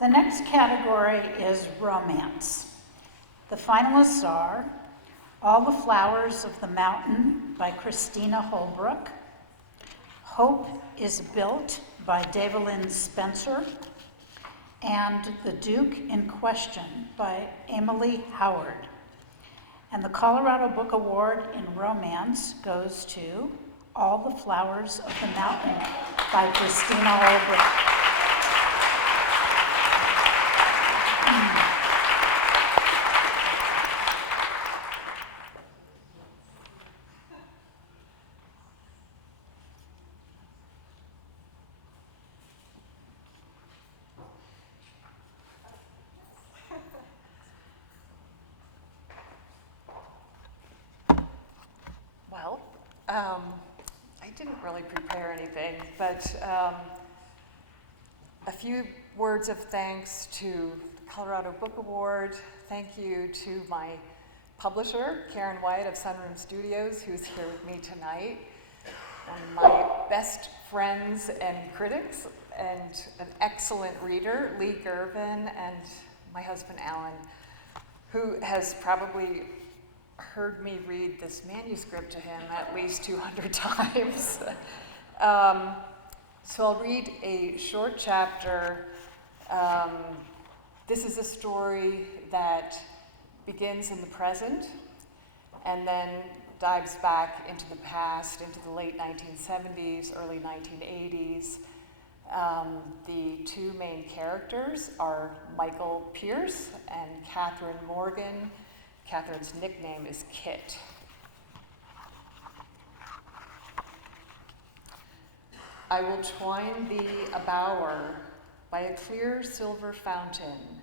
The next category is romance. The finalists are All the Flowers of the Mountain by Christina Holbrook, Hope is Built by Davalyn Spencer, and The Duke in Question by Emily Howard. And the Colorado Book Award in Romance goes to All the Flowers of the Mountain by Christina Holbrook. Well, I didn't really prepare anything, but a few words of thanks to the Colorado Book Award. Thank you to my publisher, Karen White of Sunroom Studios, who's here with me tonight, and my best friends and critics, and an excellent reader, Lee Gardner, and my husband, Alan, who has probably heard me read this manuscript to him at least 200 times. So I'll read a short chapter. This is a story that begins in the present and then dives back into the past, into the late 1970s, early 1980s. The two main characters are Michael Pierce and Catherine Morgan. Catherine's nickname is Kit. I will twine thee a bower by a clear silver fountain,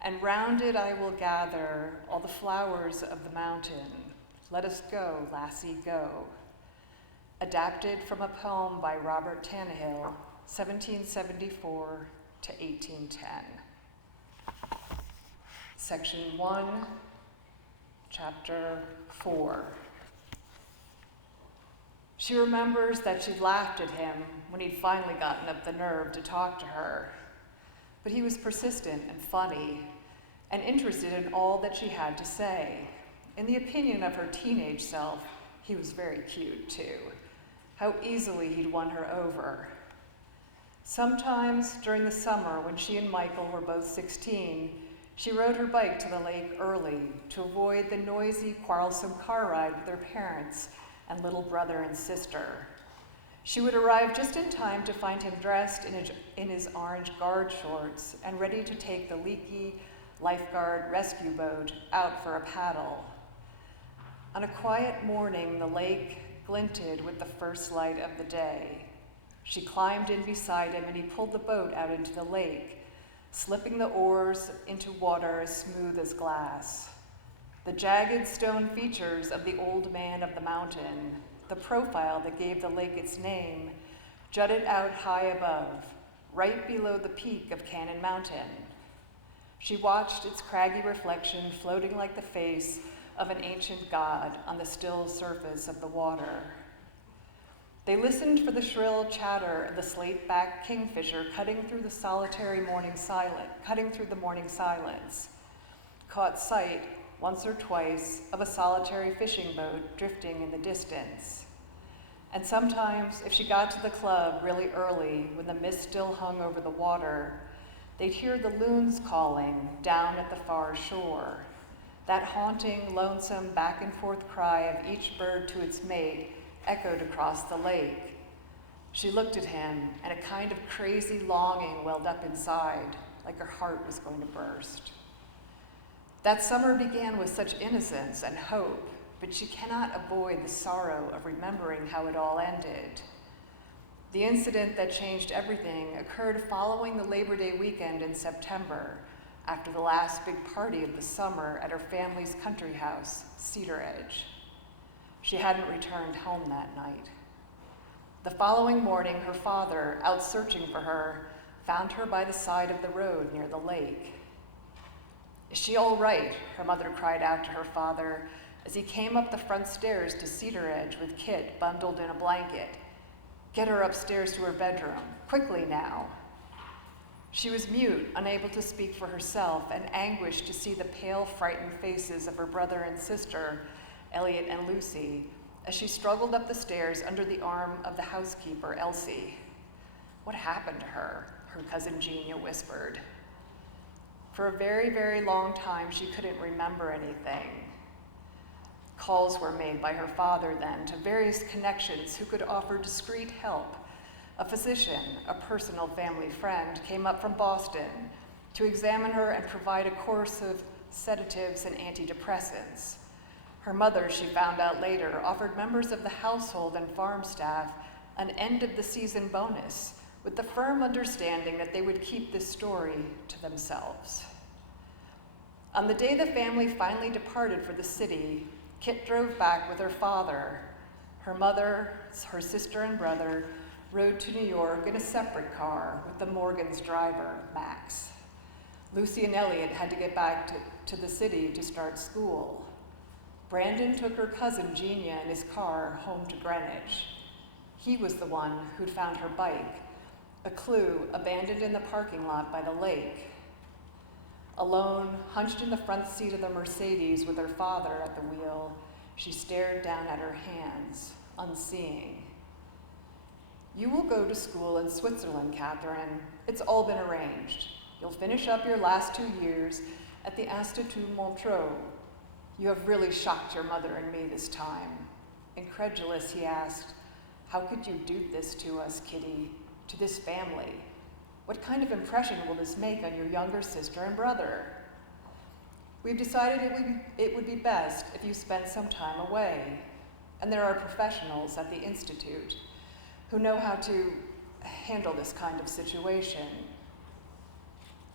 and round it I will gather all the flowers of the mountain. Let us go, lassie, go. Adapted from a poem by Robert Tannehill, 1774 to 1810. Section 1, Chapter 4. She remembers that she'd laughed at him when he'd finally gotten up the nerve to talk to her. But he was persistent and funny and interested in all that she had to say. In the opinion of her teenage self, he was very cute too. How easily he'd won her over. Sometimes during the summer when she and Michael were both 16, she rode her bike to the lake early to avoid the noisy, quarrelsome car ride with her parents and little brother and sister. She would arrive just in time to find him dressed in his orange guard shorts and ready to take the leaky lifeguard rescue boat out for a paddle. On a quiet morning, the lake glinted with the first light of the day. She climbed in beside him and he pulled the boat out into the lake, slipping the oars into water as smooth as glass. The jagged stone features of the old man of the mountain, the profile that gave the lake its name, jutted out high above, right below the peak of Cannon Mountain. She watched its craggy reflection floating like the face of an ancient god on the still surface of the water. They listened for the shrill chatter of the slate-backed kingfisher cutting through the morning silence, caught sight once or twice of a solitary fishing boat drifting in the distance. And sometimes, if she got to the club really early when the mist still hung over the water, they'd hear the loons calling down at the far shore, that haunting, lonesome back and forth cry of each bird to its mate echoed across the lake. She looked at him, and a kind of crazy longing welled up inside, like her heart was going to burst. That summer began with such innocence and hope, but she cannot avoid the sorrow of remembering how it all ended. The incident that changed everything occurred following the Labor Day weekend in September, after the last big party of the summer at her family's country house, Cedar Edge. She hadn't returned home that night. The following morning, her father, out searching for her, found her by the side of the road near the lake. "Is she all right?" her mother cried out to her father as he came up the front stairs to Cedar Edge with Kit bundled in a blanket. "Get her upstairs to her bedroom, quickly now." She was mute, unable to speak for herself, and anguished to see the pale, frightened faces of her brother and sister, Elliot and Lucy, as she struggled up the stairs under the arm of the housekeeper, Elsie. "What happened to her?" her cousin Genia whispered. For a very, very long time, she couldn't remember anything. Calls were made by her father then to various connections who could offer discreet help. A physician, a personal family friend, came up from Boston to examine her and provide a course of sedatives and antidepressants. Her mother, she found out later, offered members of the household and farm staff an end-of-the-season bonus with the firm understanding that they would keep this story to themselves. On the day the family finally departed for the city, Kit drove back with her father. Her mother, her sister, and brother rode to New York in a separate car with the Morgan's driver, Max. Lucy and Elliot had to get back to the city to start school. Brandon took her cousin Genia in his car home to Greenwich. He was the one who'd found her bike, a clue abandoned in the parking lot by the lake. Alone, hunched in the front seat of the Mercedes with her father at the wheel, she stared down at her hands, unseeing. "You will go to school in Switzerland, Catherine. It's all been arranged. You'll finish up your last 2 years at the Institut Montreux. You have really shocked your mother and me this time." Incredulous, he asked, "How could you do this to us, Kitty, to this family? What kind of impression will this make on your younger sister and brother? We've decided it would be best if you spent some time away, and there are professionals at the Institute who know how to handle this kind of situation."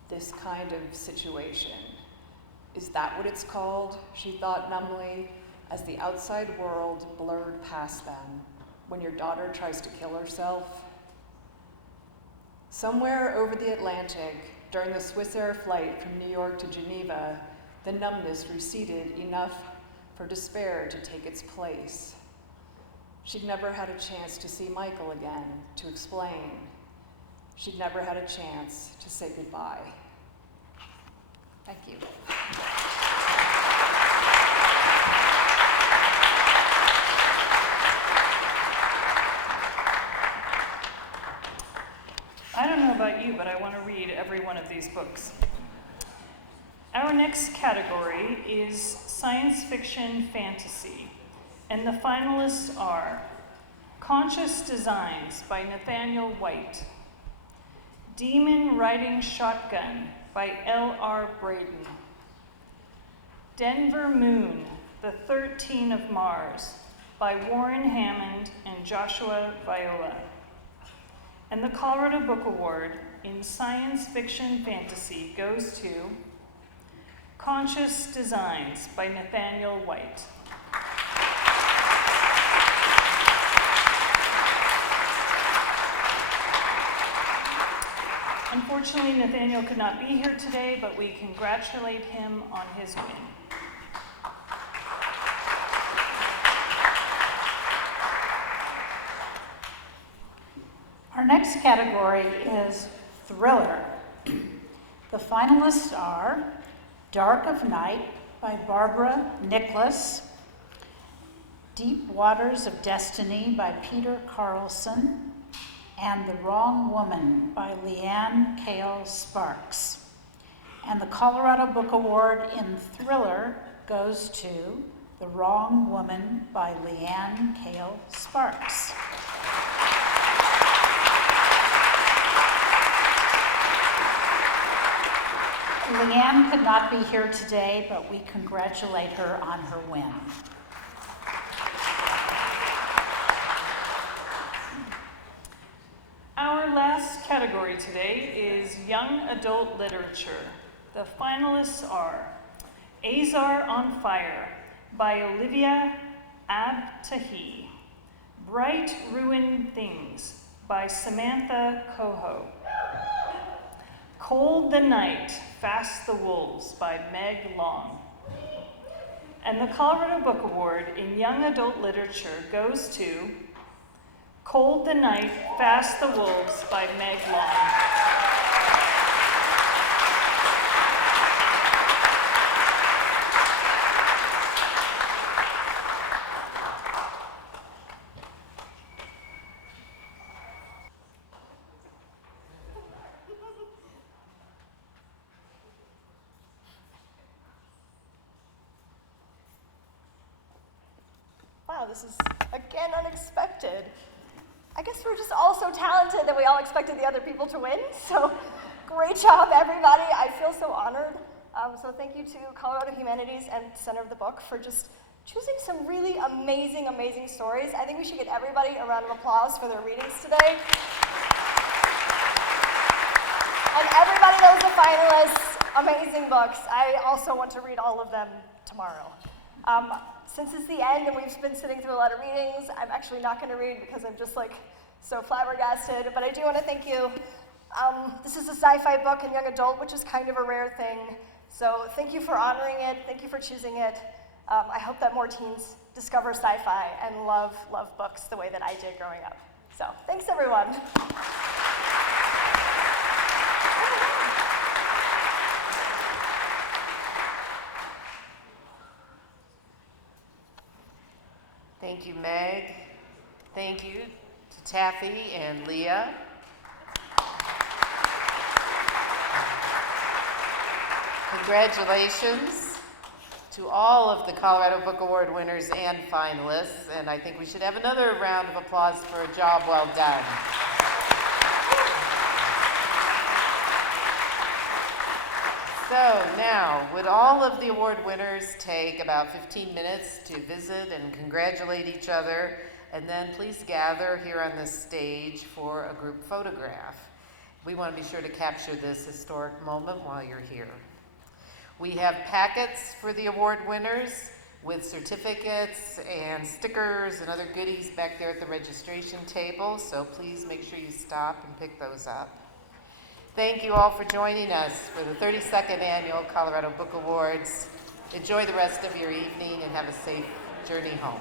This kind of situation. Is that what it's called? She thought numbly as the outside world blurred past them when your daughter tries to kill herself. Somewhere over the Atlantic, during the Swissair flight from New York to Geneva, the numbness receded enough for despair to take its place. She'd never had a chance to see Michael again, to explain. She'd never had a chance to say goodbye. Thank you. I don't know about you, but I want to read every one of these books. Our next category is science fiction fantasy, and the finalists are Conscious Designs by Nathaniel White, Demon Riding Shotgun by L.R. Braden, Denver Moon, The 13 of Mars by Warren Hammond and Joshua Viola. And the Colorado Book Award in Science Fiction Fantasy goes to Conscious Designs by Nathaniel White. Unfortunately, Nathaniel could not be here today, but we congratulate him on his win. Our next category is thriller. The finalists are Dark of Night by Barbara Nicholas, Deep Waters of Destiny by Peter Carlson, and The Wrong Woman by Leanne Cale Sparks. And the Colorado Book Award in thriller goes to The Wrong Woman by Leanne Cale Sparks. Leanne could not be here today, but we congratulate her on her win. Our last category today is Young Adult Literature. The finalists are Azar on Fire by Olivia Abtahi. Bright Ruined Things by Samantha Coho. Cold the Night, Fast the Wolves by Meg Long. And the Colorado Book Award in Young Adult Literature goes to Cold the Night, Fast the Wolves by Meg Long. Wow, this is, again, unexpected. I guess we're just all so talented that we all expected the other people to win, so great job, everybody. I feel so honored. So thank you to Colorado Humanities and Center of the Book for just choosing some really amazing, amazing stories. I think we should give everybody a round of applause for their readings today. And everybody knows the finalists, amazing books. I also want to read all of them tomorrow. Since it's the end and we've been sitting through a lot of readings, I'm actually not going to read because I'm just like so flabbergasted, but I do want to thank you. This is a sci-fi book in young adult, which is kind of a rare thing. So thank you for honoring it. Thank you for choosing it. I hope that more teens discover sci-fi and love books the way that I did growing up. So thanks, everyone. Thank you, Meg. Thank you to Taffy and Leah. Congratulations to all of the Colorado Book Award winners and finalists, and I think we should have another round of applause for a job well done. So now, would all of the award winners take about 15 minutes to visit and congratulate each other, and then please gather here on this stage for a group photograph. We want to be sure to capture this historic moment while you're here. We have packets for the award winners with certificates and stickers and other goodies back there at the registration table, so please make sure you stop and pick those up. Thank you all for joining us for the 32nd Annual Colorado Book Awards. Enjoy the rest of your evening and have a safe journey home.